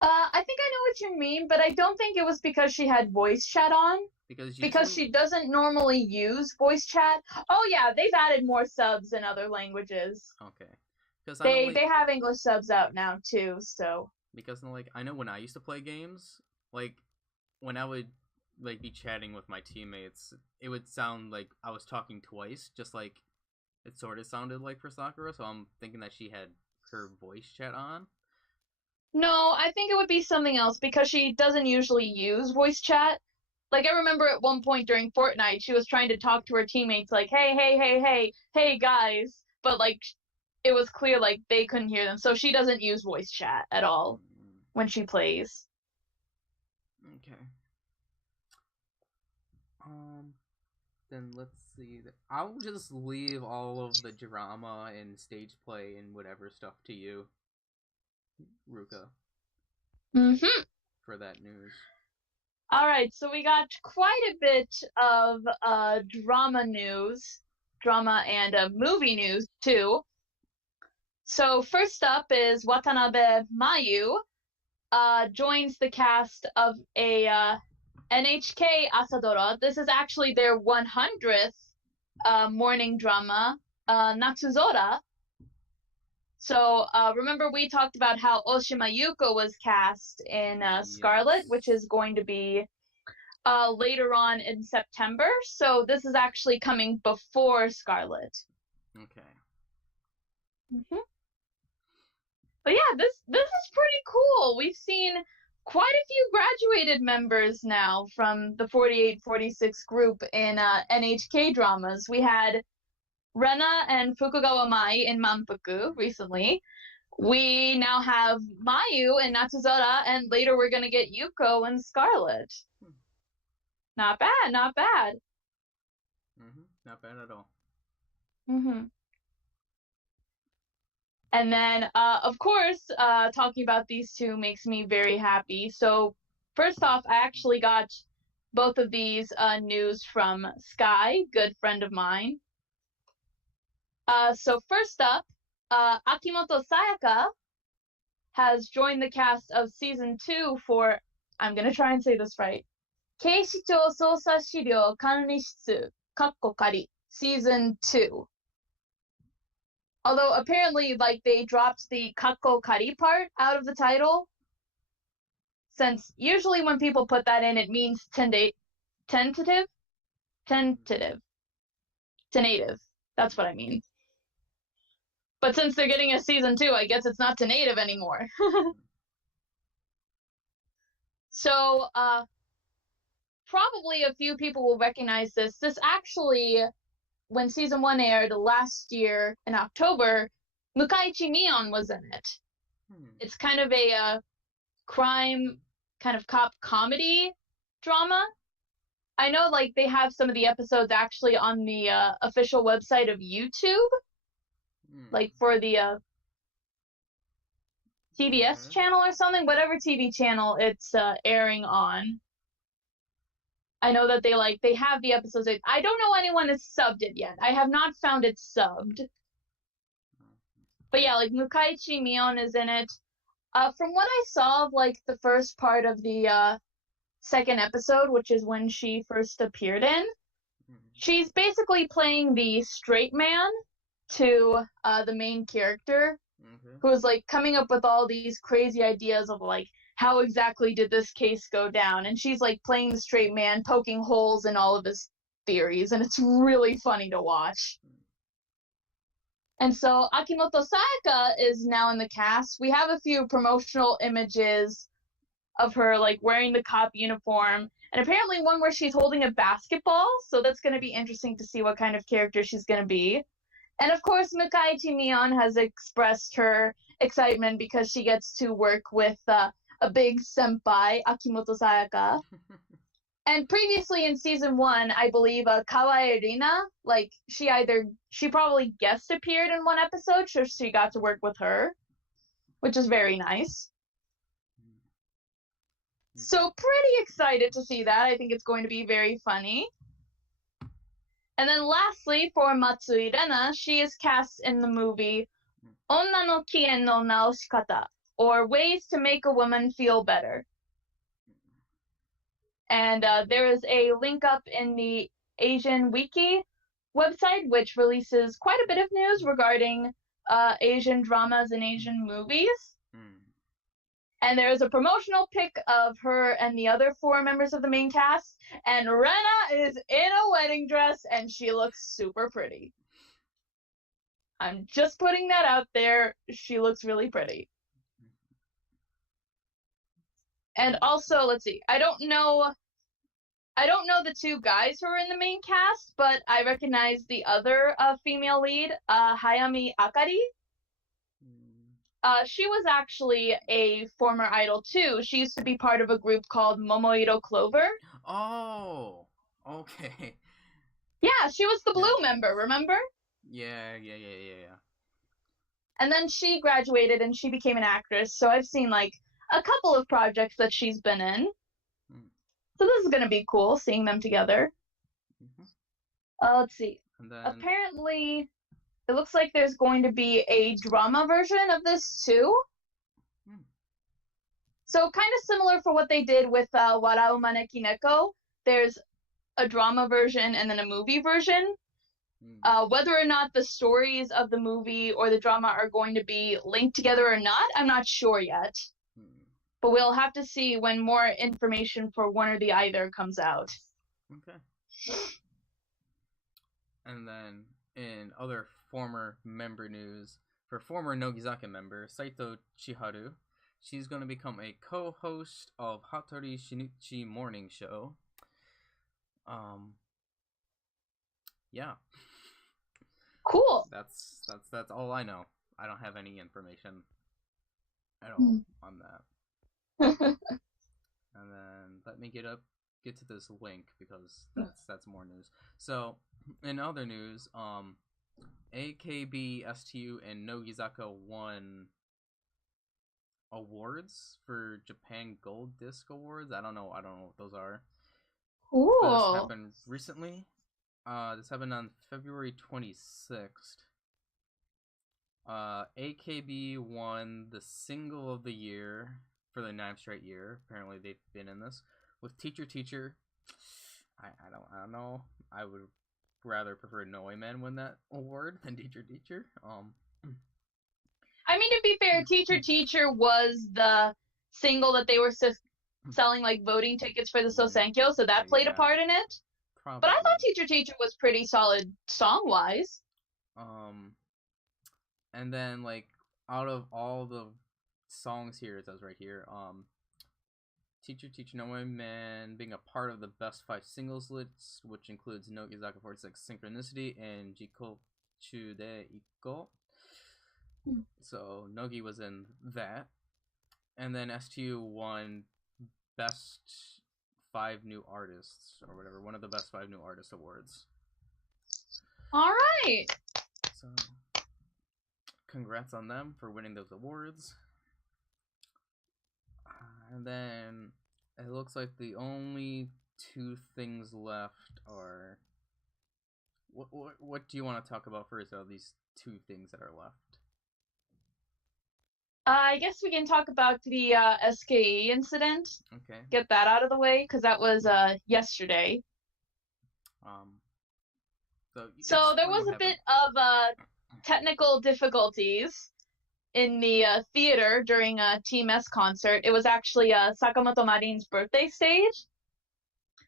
I think I know what you mean, but I don't think it was because she had voice chat on. Because she doesn't normally use voice chat. Oh yeah, they've added more subs in other languages. Okay. Because they have English subs out now too, so. Because like I know when I used to play games, like when I would like be chatting with my teammates, it would sound like I was talking twice, just like it sort of sounded like for Sakura. So I'm thinking that she had her voice chat on. No, I think it would be something else because she doesn't usually use voice chat. like, I remember at one point during Fortnite, she was trying to talk to her teammates, like, hey, guys. But, like, it was clear, like, they couldn't hear them. So she doesn't use voice chat at all when she plays. Okay. Then let's see. I'll just leave all of the drama and stage play and whatever stuff to you, Ruka, Mm-hmm. for that news. All right, so we got quite a bit of drama news, drama and movie news too. So first up is Watanabe Mayu joins the cast of a NHK Asadora. This is actually their 100th morning drama, Natsuzora. So remember we talked about how Oshima Yuko was cast in Scarlet, Yes. which is going to be later on in September. So this is actually coming before Scarlet. Okay. Mm-hmm. But yeah, this is pretty cool. We've seen quite a few graduated members now from the 48-46 group in NHK dramas. We had Rena and Fukugawa Mai in Manpuku recently. We now have Mayu in Natsuzora, and later we're gonna get Yuko in Scarlet. Not bad, not bad. Not bad at all. And then, of course, talking about these two makes me very happy. So, first off, I actually got both of these news from Sky, good friend of mine. So, first up, Akimoto Sayaka has joined the cast of season 2 for, I'm going to try and say this right, Keishichou Sousa Shiryo Kanrishitsu, Kakko Kari, season 2. Although apparently, like, they dropped the Kakko Kari part out of the title, since usually when people put that in, it means tentative. That's what I mean. But since they're getting a season 2, I guess it's not tenative anymore. So, probably a few people will recognize this. This actually, when season 1 aired last year in October, Mukaichi Mion was in it. It's kind of a crime, kind of cop comedy drama. I know, like, they have some of the episodes actually on the official website of YouTube, like for the TBS channel or something, whatever TV channel it's airing on. I know that they have the episodes. I don't know anyone has subbed it yet. I have not found it subbed. But yeah, like, Mukaichi Mion is in it. From what I saw of, like, the first part of the second episode, which is when she first appeared in, she's basically playing the straight man to the main character, who is, like, coming up with all these crazy ideas of, like, how exactly did this case go down, and she's, like, playing the straight man, poking holes in all of his theories, and it's really funny to watch. And so Akimoto Sayaka is now in the cast. We have a few promotional images of her, like, wearing the cop uniform, and apparently one where she's holding a basketball, so that's going to be interesting to see what kind of character she's going to be. And of course, Mukaichi Mion has expressed her excitement because she gets to work with a big senpai, Akimoto Sayaka. And previously in season 1, I believe Kawaii Rina, like, she probably guest appeared in one episode, so she got to work with her, which is very nice. So pretty excited to see that. I think it's going to be very funny. And then lastly, for Matsui Rena, she is cast in the movie Onna no Kien no Naoshikata, or Ways to Make a Woman Feel Better. And there is a link up in the Asian Wiki website, which releases quite a bit of news regarding Asian dramas and Asian movies. And there's a promotional pic of her and the other 4 members of the main cast, and Rena is in a wedding dress, and she looks super pretty. I'm just putting that out there. She looks really pretty. And also, let's see, I don't know I don't know the two guys who are in the main cast, but I recognize the other female lead, Hayami Akari. Mm. She was actually a former idol too. She used to be part of a group called Momoiro Clover. Oh, okay. Yeah, she was the Yeah. blue member, remember? Yeah. And then she graduated and she became an actress. So I've seen like a couple of projects that she's been in. Mm. So this is gonna be cool seeing them together. Mm-hmm. Let's see. And then, Apparently, it looks like there's going to be a drama version of this too. mm, So kind of similar for what they did with Warau Maneki Neko. There's a drama version and then a movie version. Whether or not the stories of the movie or the drama are going to be linked together or not, I'm not sure yet. But we'll have to see when more information for one or the either comes out. okay. And then, in other former member news, for former Nogizaka member Saito Chiharu, she's going to become a co-host of Hattori Shinichi Morning Show. Yeah. Cool. That's all I know. I don't have any information at all on that. And then let me get to this link because that's more news. So, in other news, AKB, STU, and Nogizaka won awards for Japan Gold Disc Awards. I don't know what those are. Cool. But this happened recently. This happened on February 26th. AKB won the Single of the Year for the 9th straight year. Apparently, they've been in this with Teacher Teacher. I don't know. I would rather prefer Noe Man win that award than Teacher Teacher. I mean, to be fair, Teacher Teacher was the single that they were selling like voting tickets for the Sosenkyo, so that played a part in it. Probably. But I thought Teacher Teacher was pretty solid song wise. And then like out of all the songs here, it says right here, Teacher Teacher Noe Man being a part of the best 5 singles list, which includes Nogizaka46 Synchronicity and Jikochu de Iko. So Nogi was in that. And then STU won best 5 new artists or whatever, one of the best 5 new artist awards. All right. So congrats on them for winning those awards. And then it looks like the only 2 things left are what do you want to talk about first out of these 2 things that are left? I guess we can talk about the SKE incident. Okay. Get that out of the way because that was yesterday. So there was a bit of technical difficulties in the theater during a Team S concert. It was actually Sakamoto Marin's birthday stage.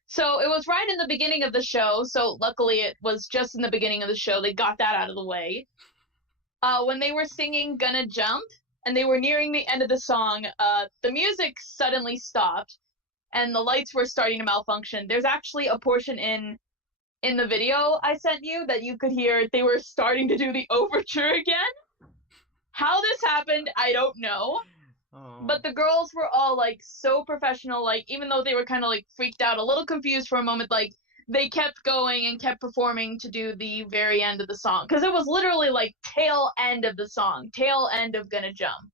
So it was right in the beginning of the show. So luckily it was just in the beginning of the show. They got that out of the way. When they were singing Gonna Jump and they were nearing the end of the song, the music suddenly stopped and the lights were starting to malfunction. There's actually a portion in the video I sent you that you could hear they were starting to do the overture again. How this happened, I don't know. Oh. But the girls were all like so professional, like even though they were kind of like freaked out, a little confused for a moment, like they kept going and kept performing to do the very end of the song. Because it was literally like tail end of the song, tail end of Gonna Jump.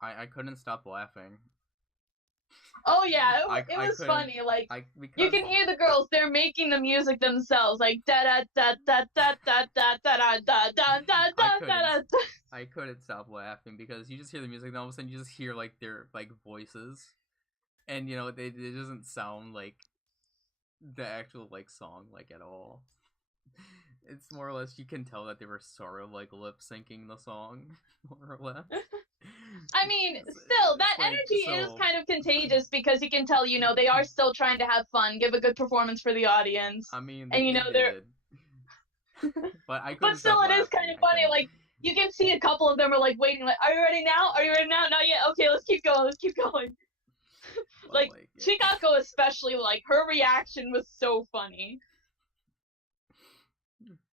I couldn't stop laughing. Oh yeah, it was funny. Like you can hear the girls; they're making the music themselves, like da da da da da da da da da da da da da. I couldn't stop laughing because you just hear the music, and all of a sudden you just hear like their like voices, and you know it doesn't sound like the actual like song like at all. It's more or less you can tell that they were sort of like lip syncing the song, more or less. I mean, still, that like, energy is kind of contagious because you can tell, you know, they are still trying to have fun, give a good performance for the audience. I mean, and you know they're. But still, it is kind of funny. Like you can see a couple of them are like waiting, like, "Are you ready now? Are you ready now? Not yet. Okay, let's keep going. Let's keep going." But, Like, yeah. Chikako especially, like, her reaction was so funny.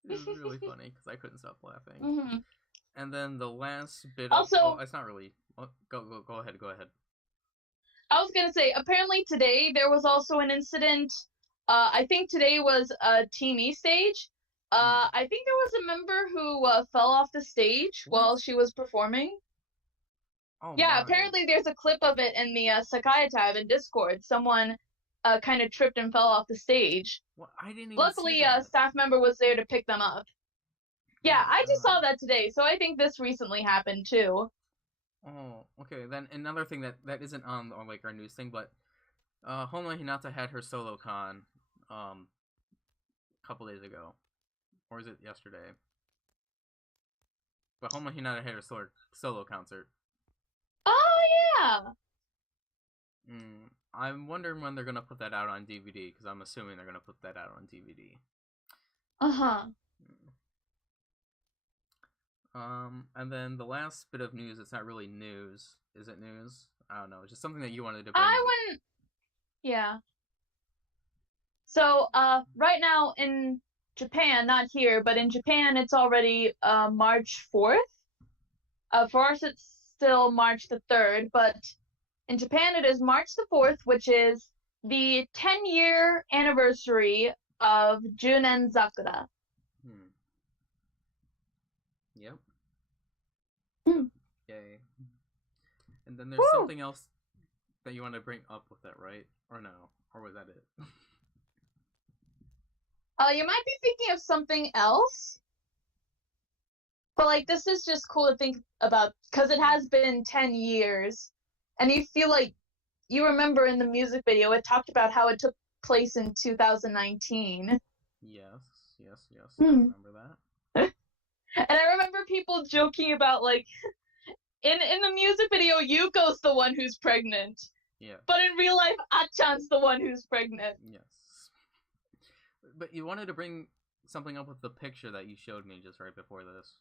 It was really funny because I couldn't stop laughing. Mm-hmm. And then the last bit of Also, it's not really. Go ahead. Go ahead. I was gonna say, apparently today there was also an incident. I think today was a Team E stage. I think there was a member who fell off the stage What? while she was performing. Oh Yeah, my. apparently there's a clip of it in the Sakai tab in Discord. Someone kind of tripped and fell off the stage. What? I didn't even see Luckily, a that. staff member was there to pick them up. Oh Yeah, my I just saw god. that today, so I think this recently happened too. Oh, okay. Then another thing that isn't on like our news thing, but Honma Hinata had her solo con a couple days ago, or is it yesterday? But Honma Hinata had her solo concert. Oh yeah. I'm wondering when they're gonna put that out on DVD because I'm assuming they're gonna put that out on DVD. Uh-huh. And then the last bit of news, it's not really news. Is it news? I don't know. It's just something that you wanted to bring up. wouldn't. Yeah. So, right now in Japan, not here, but in Japan, it's already March 4th. For us, it's still March the 3rd, but in Japan, it is March the 4th, which is the 10-year anniversary of Junen Sakura. Yep. Hmm. Yay. And then there's Woo! something else that you want to bring up with that, right? Or no? Or was that it? You might be thinking of something else, but like this is just cool to think about because it has been 10 years, and you feel like you remember in the music video it talked about how it took place in 2019. Yes. I Hmm. remember that. And I remember people joking about like in the music video Yuko's the one who's pregnant. Yeah. But in real life Achan's the one who's pregnant. Yes. But you wanted to bring something up with the picture that you showed me just right before this.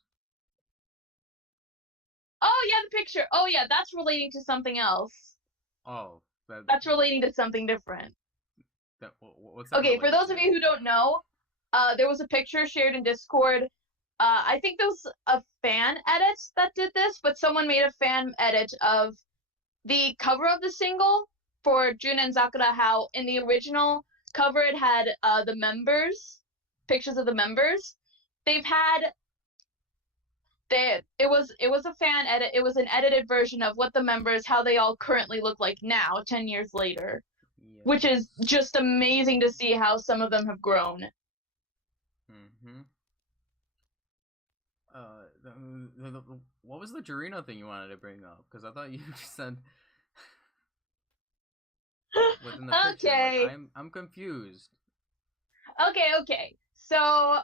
Oh yeah, the picture. Oh yeah, that's relating to something else. Oh, That's relating to something different. What's that? Okay, for those of to? you who don't know, there was a picture shared in Discord. I think there was a fan edit that did this, but someone made a fan edit of the cover of the single for Jun and Sakura. How in the original cover it had the members, pictures of the members. They've had it was a fan edit. It was an edited version of what the members, how they all currently look like now, 10 years later. Yes. Which is just amazing to see how some of them have grown. Mm-hmm. What was the Jurino thing you wanted to bring up? Because I thought you said within the picture. Okay. Like, I'm confused. Okay. So,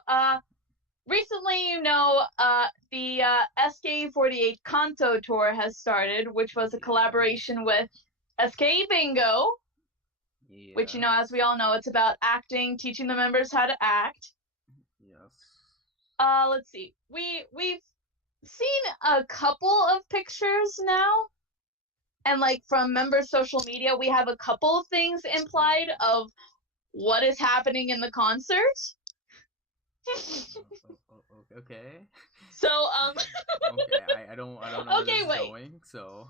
recently, the SK48 Kanto tour has started, which was a collaboration with SK Bingo. Yes. Which, as we all know, it's about acting, teaching the members how to act. Yes. Let's see. We've seen a couple of pictures now. And, like, from members' social media, we have a couple of things implied of what is happening in the concert. Okay. So, okay, I don't know where this is going, so.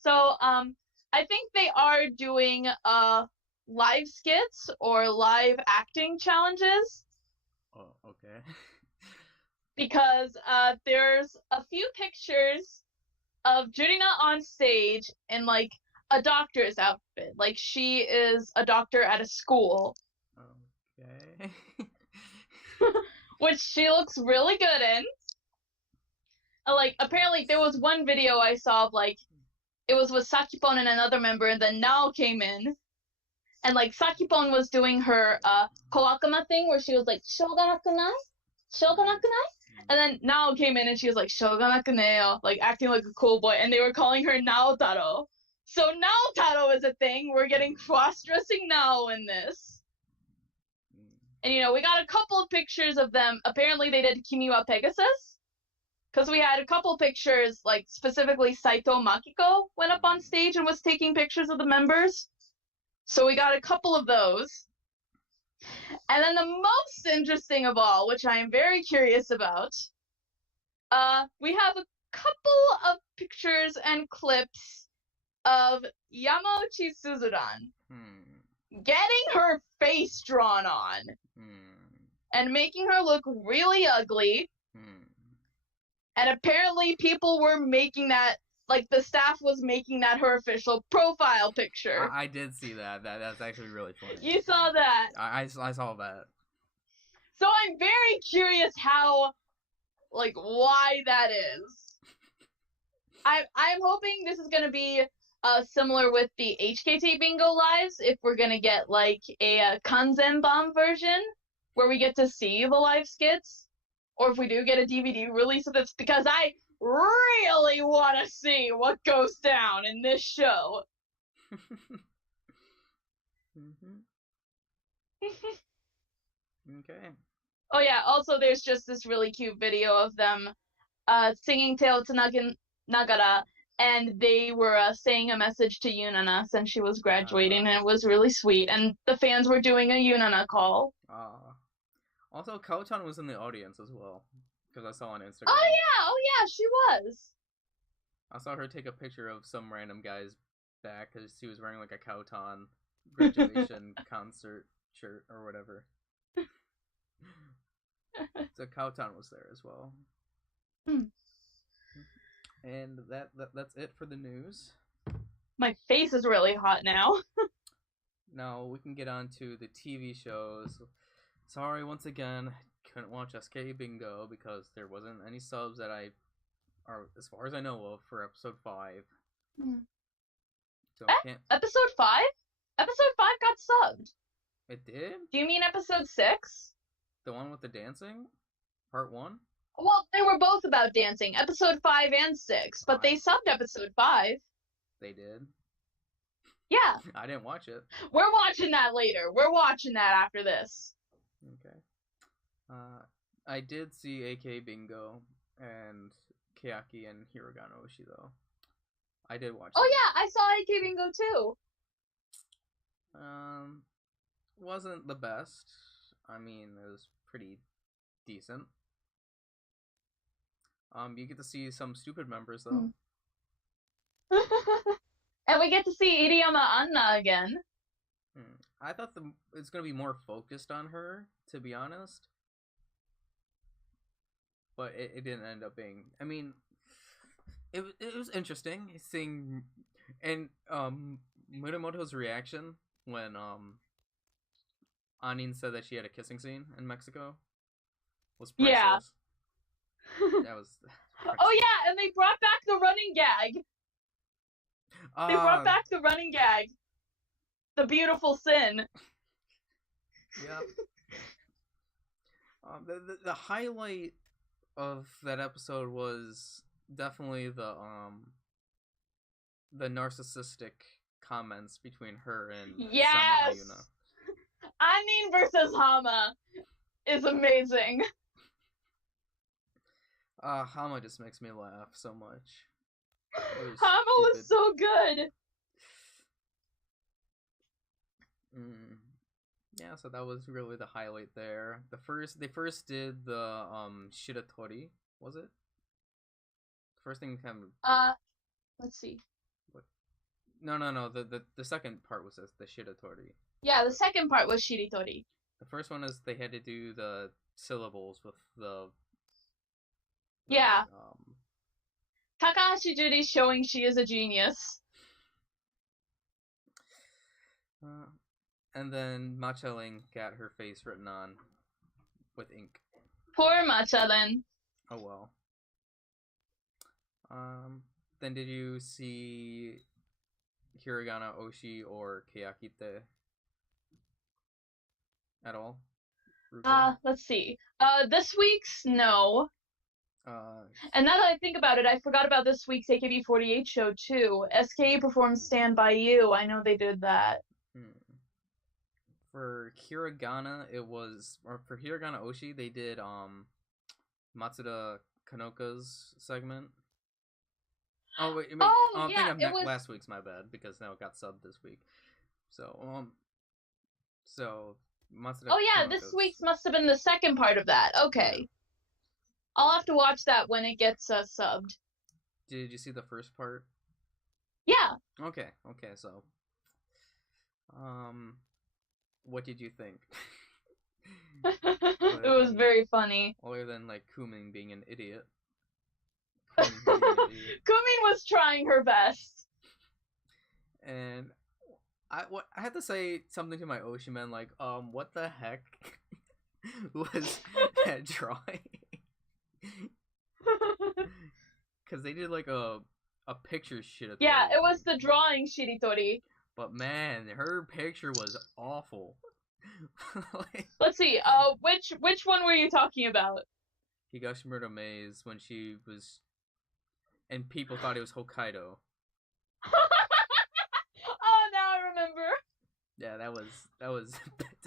So, I think they are doing live skits or live acting challenges. Oh, okay. Because there's a few pictures of Jurina on stage in like a doctor's outfit. Like she is a doctor at a school. Okay. Which she looks really good in. Like apparently there was one video I saw of like it was with Sakipon and another member, and then Nao came in. And like Sakipon was doing her Kowakama thing where she was like Shoganakunai? Shoganakunai? And then Nao came in and she was like Shoganakuneo, like acting like a cool boy, and they were calling her Naotaro. So Naotaro is a thing. We're getting cross-dressing Nao in this. And we got a couple of pictures of them. Apparently they did Kimi wa Pegasus. Because we had a couple pictures, like specifically Saito Makiko went up on stage and was taking pictures of the members. So we got a couple of those. And then the most interesting of all, which I am very curious about, we have a couple of pictures and clips of Yamauchi Suzuran getting her face drawn on and making her look really ugly. And apparently people were making that, like the staff was making that her official profile picture. I did see that. That's actually really funny. You saw that. I saw that. So I'm very curious how, like, why that is. I'm hoping this is gonna be similar with the HKT Bingo lives. If we're gonna get like a Kanzenban version where we get to see the live skits, or if we do get a DVD release of this, because I really want to see what goes down in this show. Okay. Oh yeah, also there's just this really cute video of them singing Teo to Nagara, and they were saying a message to Yunana since she was graduating, and it was really sweet, and the fans were doing a Yunana call. Also, Kautan was in the audience as well, because I saw on Instagram. Oh yeah, she was. I saw her take a picture of some random guy's back because she was wearing like a Kautan graduation concert shirt or whatever. So Kautan was there as well. And that's it for the news. My face is really hot now. Now we can get on to the TV shows. Sorry once again, couldn't watch SK Bingo because there wasn't any subs that as far as I know of, for episode 5. So Episode 5? Episode 5 got subbed. It did? Do you mean episode 6? The one with the dancing? Part 1? Well, they were both about dancing, episode 5 and 6, but they subbed episode 5. They did? Yeah. I didn't watch it. We're watching that later. We're watching that after this. Okay. I did see AK Bingo and Kayaki and Hiragana Oshi, though. I did watch Oh, yeah, I saw AK Bingo, too. Wasn't the best. I mean, it was pretty decent. You get to see some stupid members, though. And we get to see Iriyama Anna again. I thought it's going to be more focused on her, to be honest. But it didn't end up being. I mean, it was interesting seeing, and Muramoto's reaction when Anin said that she had a kissing scene in Mexico was priceless. Yeah. That was. Oh yeah, and they brought back the running gag. They brought back the running gag. The beautiful sin. Yep. The highlight of that episode was definitely the narcissistic comments between her and yes! Sama Hayuna. Anin versus Hama is amazing. Hama just makes me laugh so much. Hama was so good. Yeah, so that was really the highlight there. They first did the Shiratori, was it? The first thing kind of let's see. What? No. The second part was the Shiratori. Yeah, the second part was Shiritori. The first one is they had to do the syllables with the yeah. Takahashi Judy showing she is a genius. And then Macha-Ling got her face written on with ink. Poor Macha-Ling. Oh well. Then did you see Hiragana Oshi or Kayakite at all? Ruka? Let's see. This week's no. And now that I think about it, I forgot about this week's AKB48 show too. SKE performed Stand By You. I know they did that. For Hiragana, for Hiragana Oshi, they did Matsuda Kanoka's segment. Oh wait, Oh I'm yeah, thinking it of was. last week's. My bad, because now it got subbed this week. So so must have Oh yeah, this Kanoka's. week's must have been the second part of that. Yeah. Okay, I'll have to watch that when it gets subbed. Did you see the first part? Yeah. Okay. So, um, what did you think? It other was than very funny. other than like Kumin being an idiot. Kumin being an idiot. Kumin was trying her best. And I had to say something to my ocean man like, what the heck was that drawing? Because they did like a picture shit at the Yeah, it was thing. the drawing Shiritori. But man, her picture was awful. Like, Let's see. Which one were you talking about? Higashimura Maze when she was, and people thought it was Hokkaido. Oh, now I remember. Yeah, that was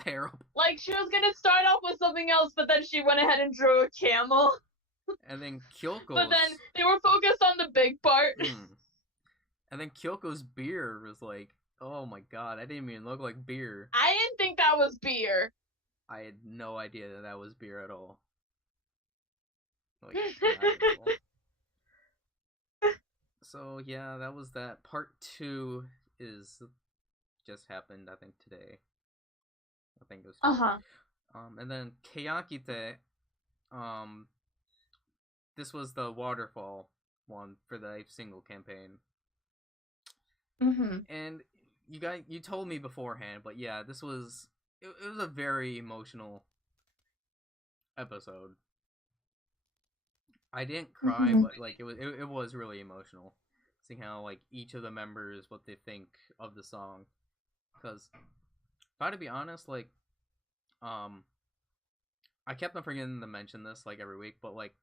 terrible. Like she was gonna start off with something else, but then she went ahead and drew a camel. And then Kyoko's. But then they were focused on the big part. And then Kyoko's beer was like, oh my god, I didn't even look like beer. I didn't think that was beer. I had no idea that was beer at all. Like, not at all. So yeah, that was that. Part 2 is just happened, I think, today. I think it was today. And then Keyakite, this was the waterfall one for the single campaign. And you told me beforehand, but yeah, this was it was a very emotional episode. I didn't cry, but like it was really emotional, seeing how like each of the members what they think of the song. Because if I had to be honest, like I kept on forgetting to mention this like every week, but like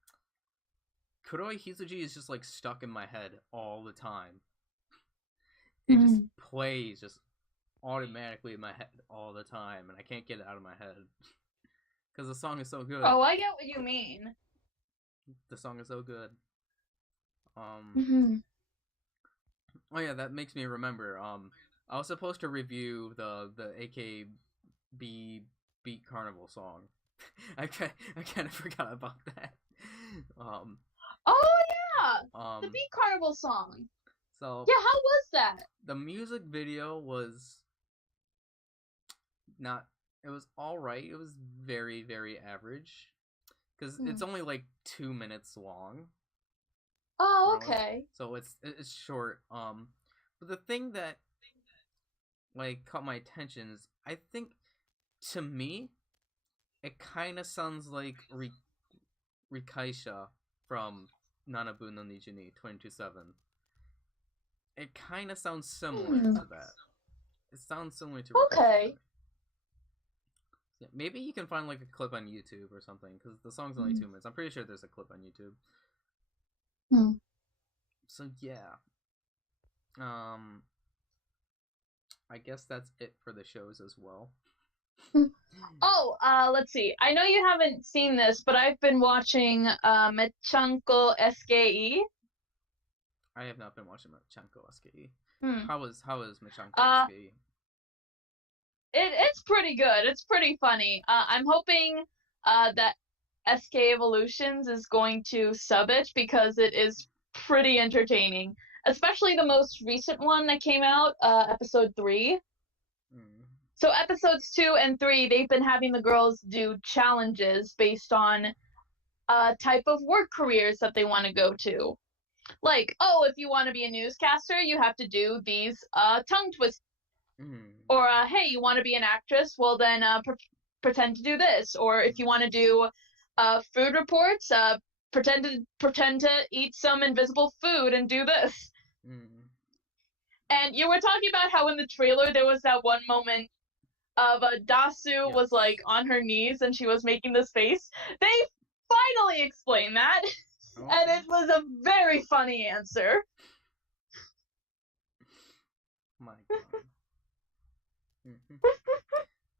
Kuroi Hizuji is just like stuck in my head all the time. It just plays just automatically in my head all the time, and I can't get it out of my head because the song is so good. Oh, I get what you mean. The song is so good. Oh yeah, that makes me remember. I was supposed to review the AKB Beat Carnival song. I kind of forgot about that. Oh yeah, the Beat Carnival song. So yeah, how was that? The music video was not. It was all right. It was very, very average because it's only like 2 minutes long. Oh, okay. So it's short. But the thing that like caught my attention is I think to me it kind of sounds like Rikaisha from Nanabu no Nijini 22-7. It kind of sounds similar to that. It sounds similar to Rikaisha. Okay. Yeah, maybe you can find like a clip on YouTube or something because the song's only 2 minutes. I'm pretty sure there's a clip on YouTube. So yeah. I guess that's it for the shows as well. Let's see. I know you haven't seen this, but I've been watching Mechanko SKE. I have not been watching Mechanko SKE. How is Mechanko SKE? It's pretty good. It's pretty funny. I'm hoping that SK Evolutions is going to sub it because it is pretty entertaining. Especially the most recent one that came out, episode 3. So episodes 2 and 3, they've been having the girls do challenges based on type of work careers that they want to go to. Like, if you want to be a newscaster, you have to do these tongue twists. Or, hey, you want to be an actress? Well, then pretend to do this. Or if you want to do food reports, pretend to eat some invisible food and do this. And you were talking about how in the trailer there was that one moment of Dasu was like on her knees and she was making this face. They finally explained that, and it was a very funny answer. My god.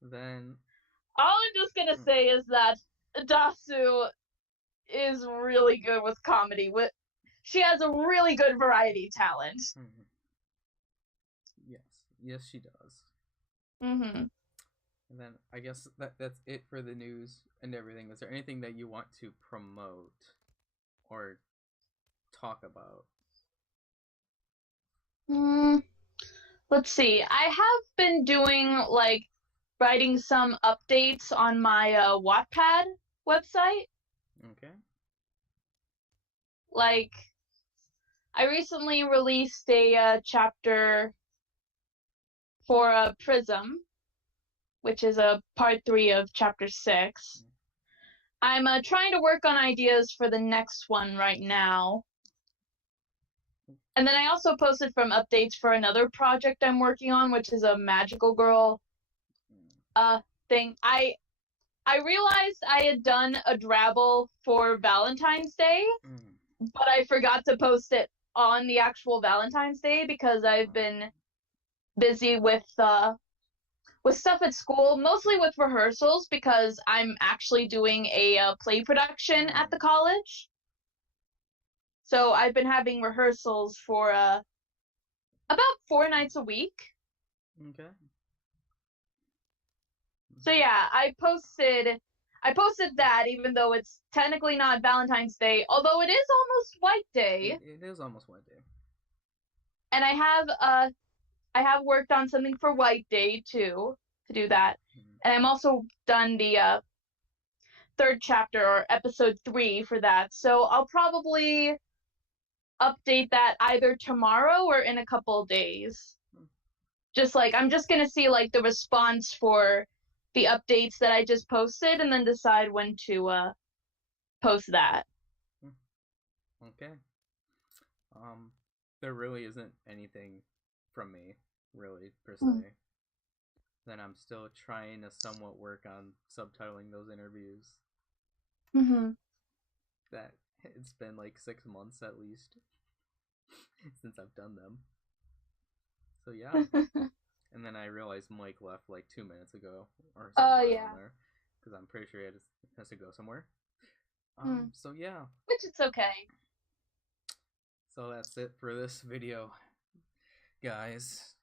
Then all I'm just gonna say is that Dasu is really good with comedy. She has a really good variety talent. Mm-hmm. Yes, she does. Mm-hmm. And then I guess that's it for the news and everything. Is there anything that you want to promote or talk about? Let's see. I have been doing like writing some updates on my Wattpad website. Okay. Like I recently released a chapter for Prism, which is a part 3 of chapter 6. I'm trying to work on ideas for the next one right now. And then I also posted from updates for another project I'm working on, which is a magical girl thing. I realized I had done a Drabble for Valentine's Day, but I forgot to post it on the actual Valentine's Day because I've been busy with stuff at school, mostly with rehearsals because I'm actually doing a play production at the college. So I've been having rehearsals for about 4 nights a week. Okay. So yeah, I posted that even though it's technically not Valentine's Day, although it is almost White Day. It is almost White Day. And I have worked on something for White Day too to do that. And I'm also done the 3rd chapter or episode 3 for that. So I'll probably update that either tomorrow or in a couple of days. Just like I'm just gonna see like the response for the updates that I just posted and then decide when to post that. Okay. There really isn't anything from me, really, per se. Then I'm still trying to somewhat work on subtitling those interviews. That it's been like 6 months at least since I've done them. So yeah. And then I realized Mike left like 2 minutes ago or somewhere around there, because I'm pretty sure he has to go somewhere. So yeah. Which it's okay. So that's it for this video, guys.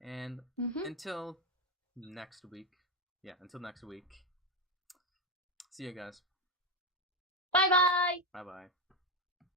And until next week. Yeah, until next week. See you guys. Bye bye. Bye bye.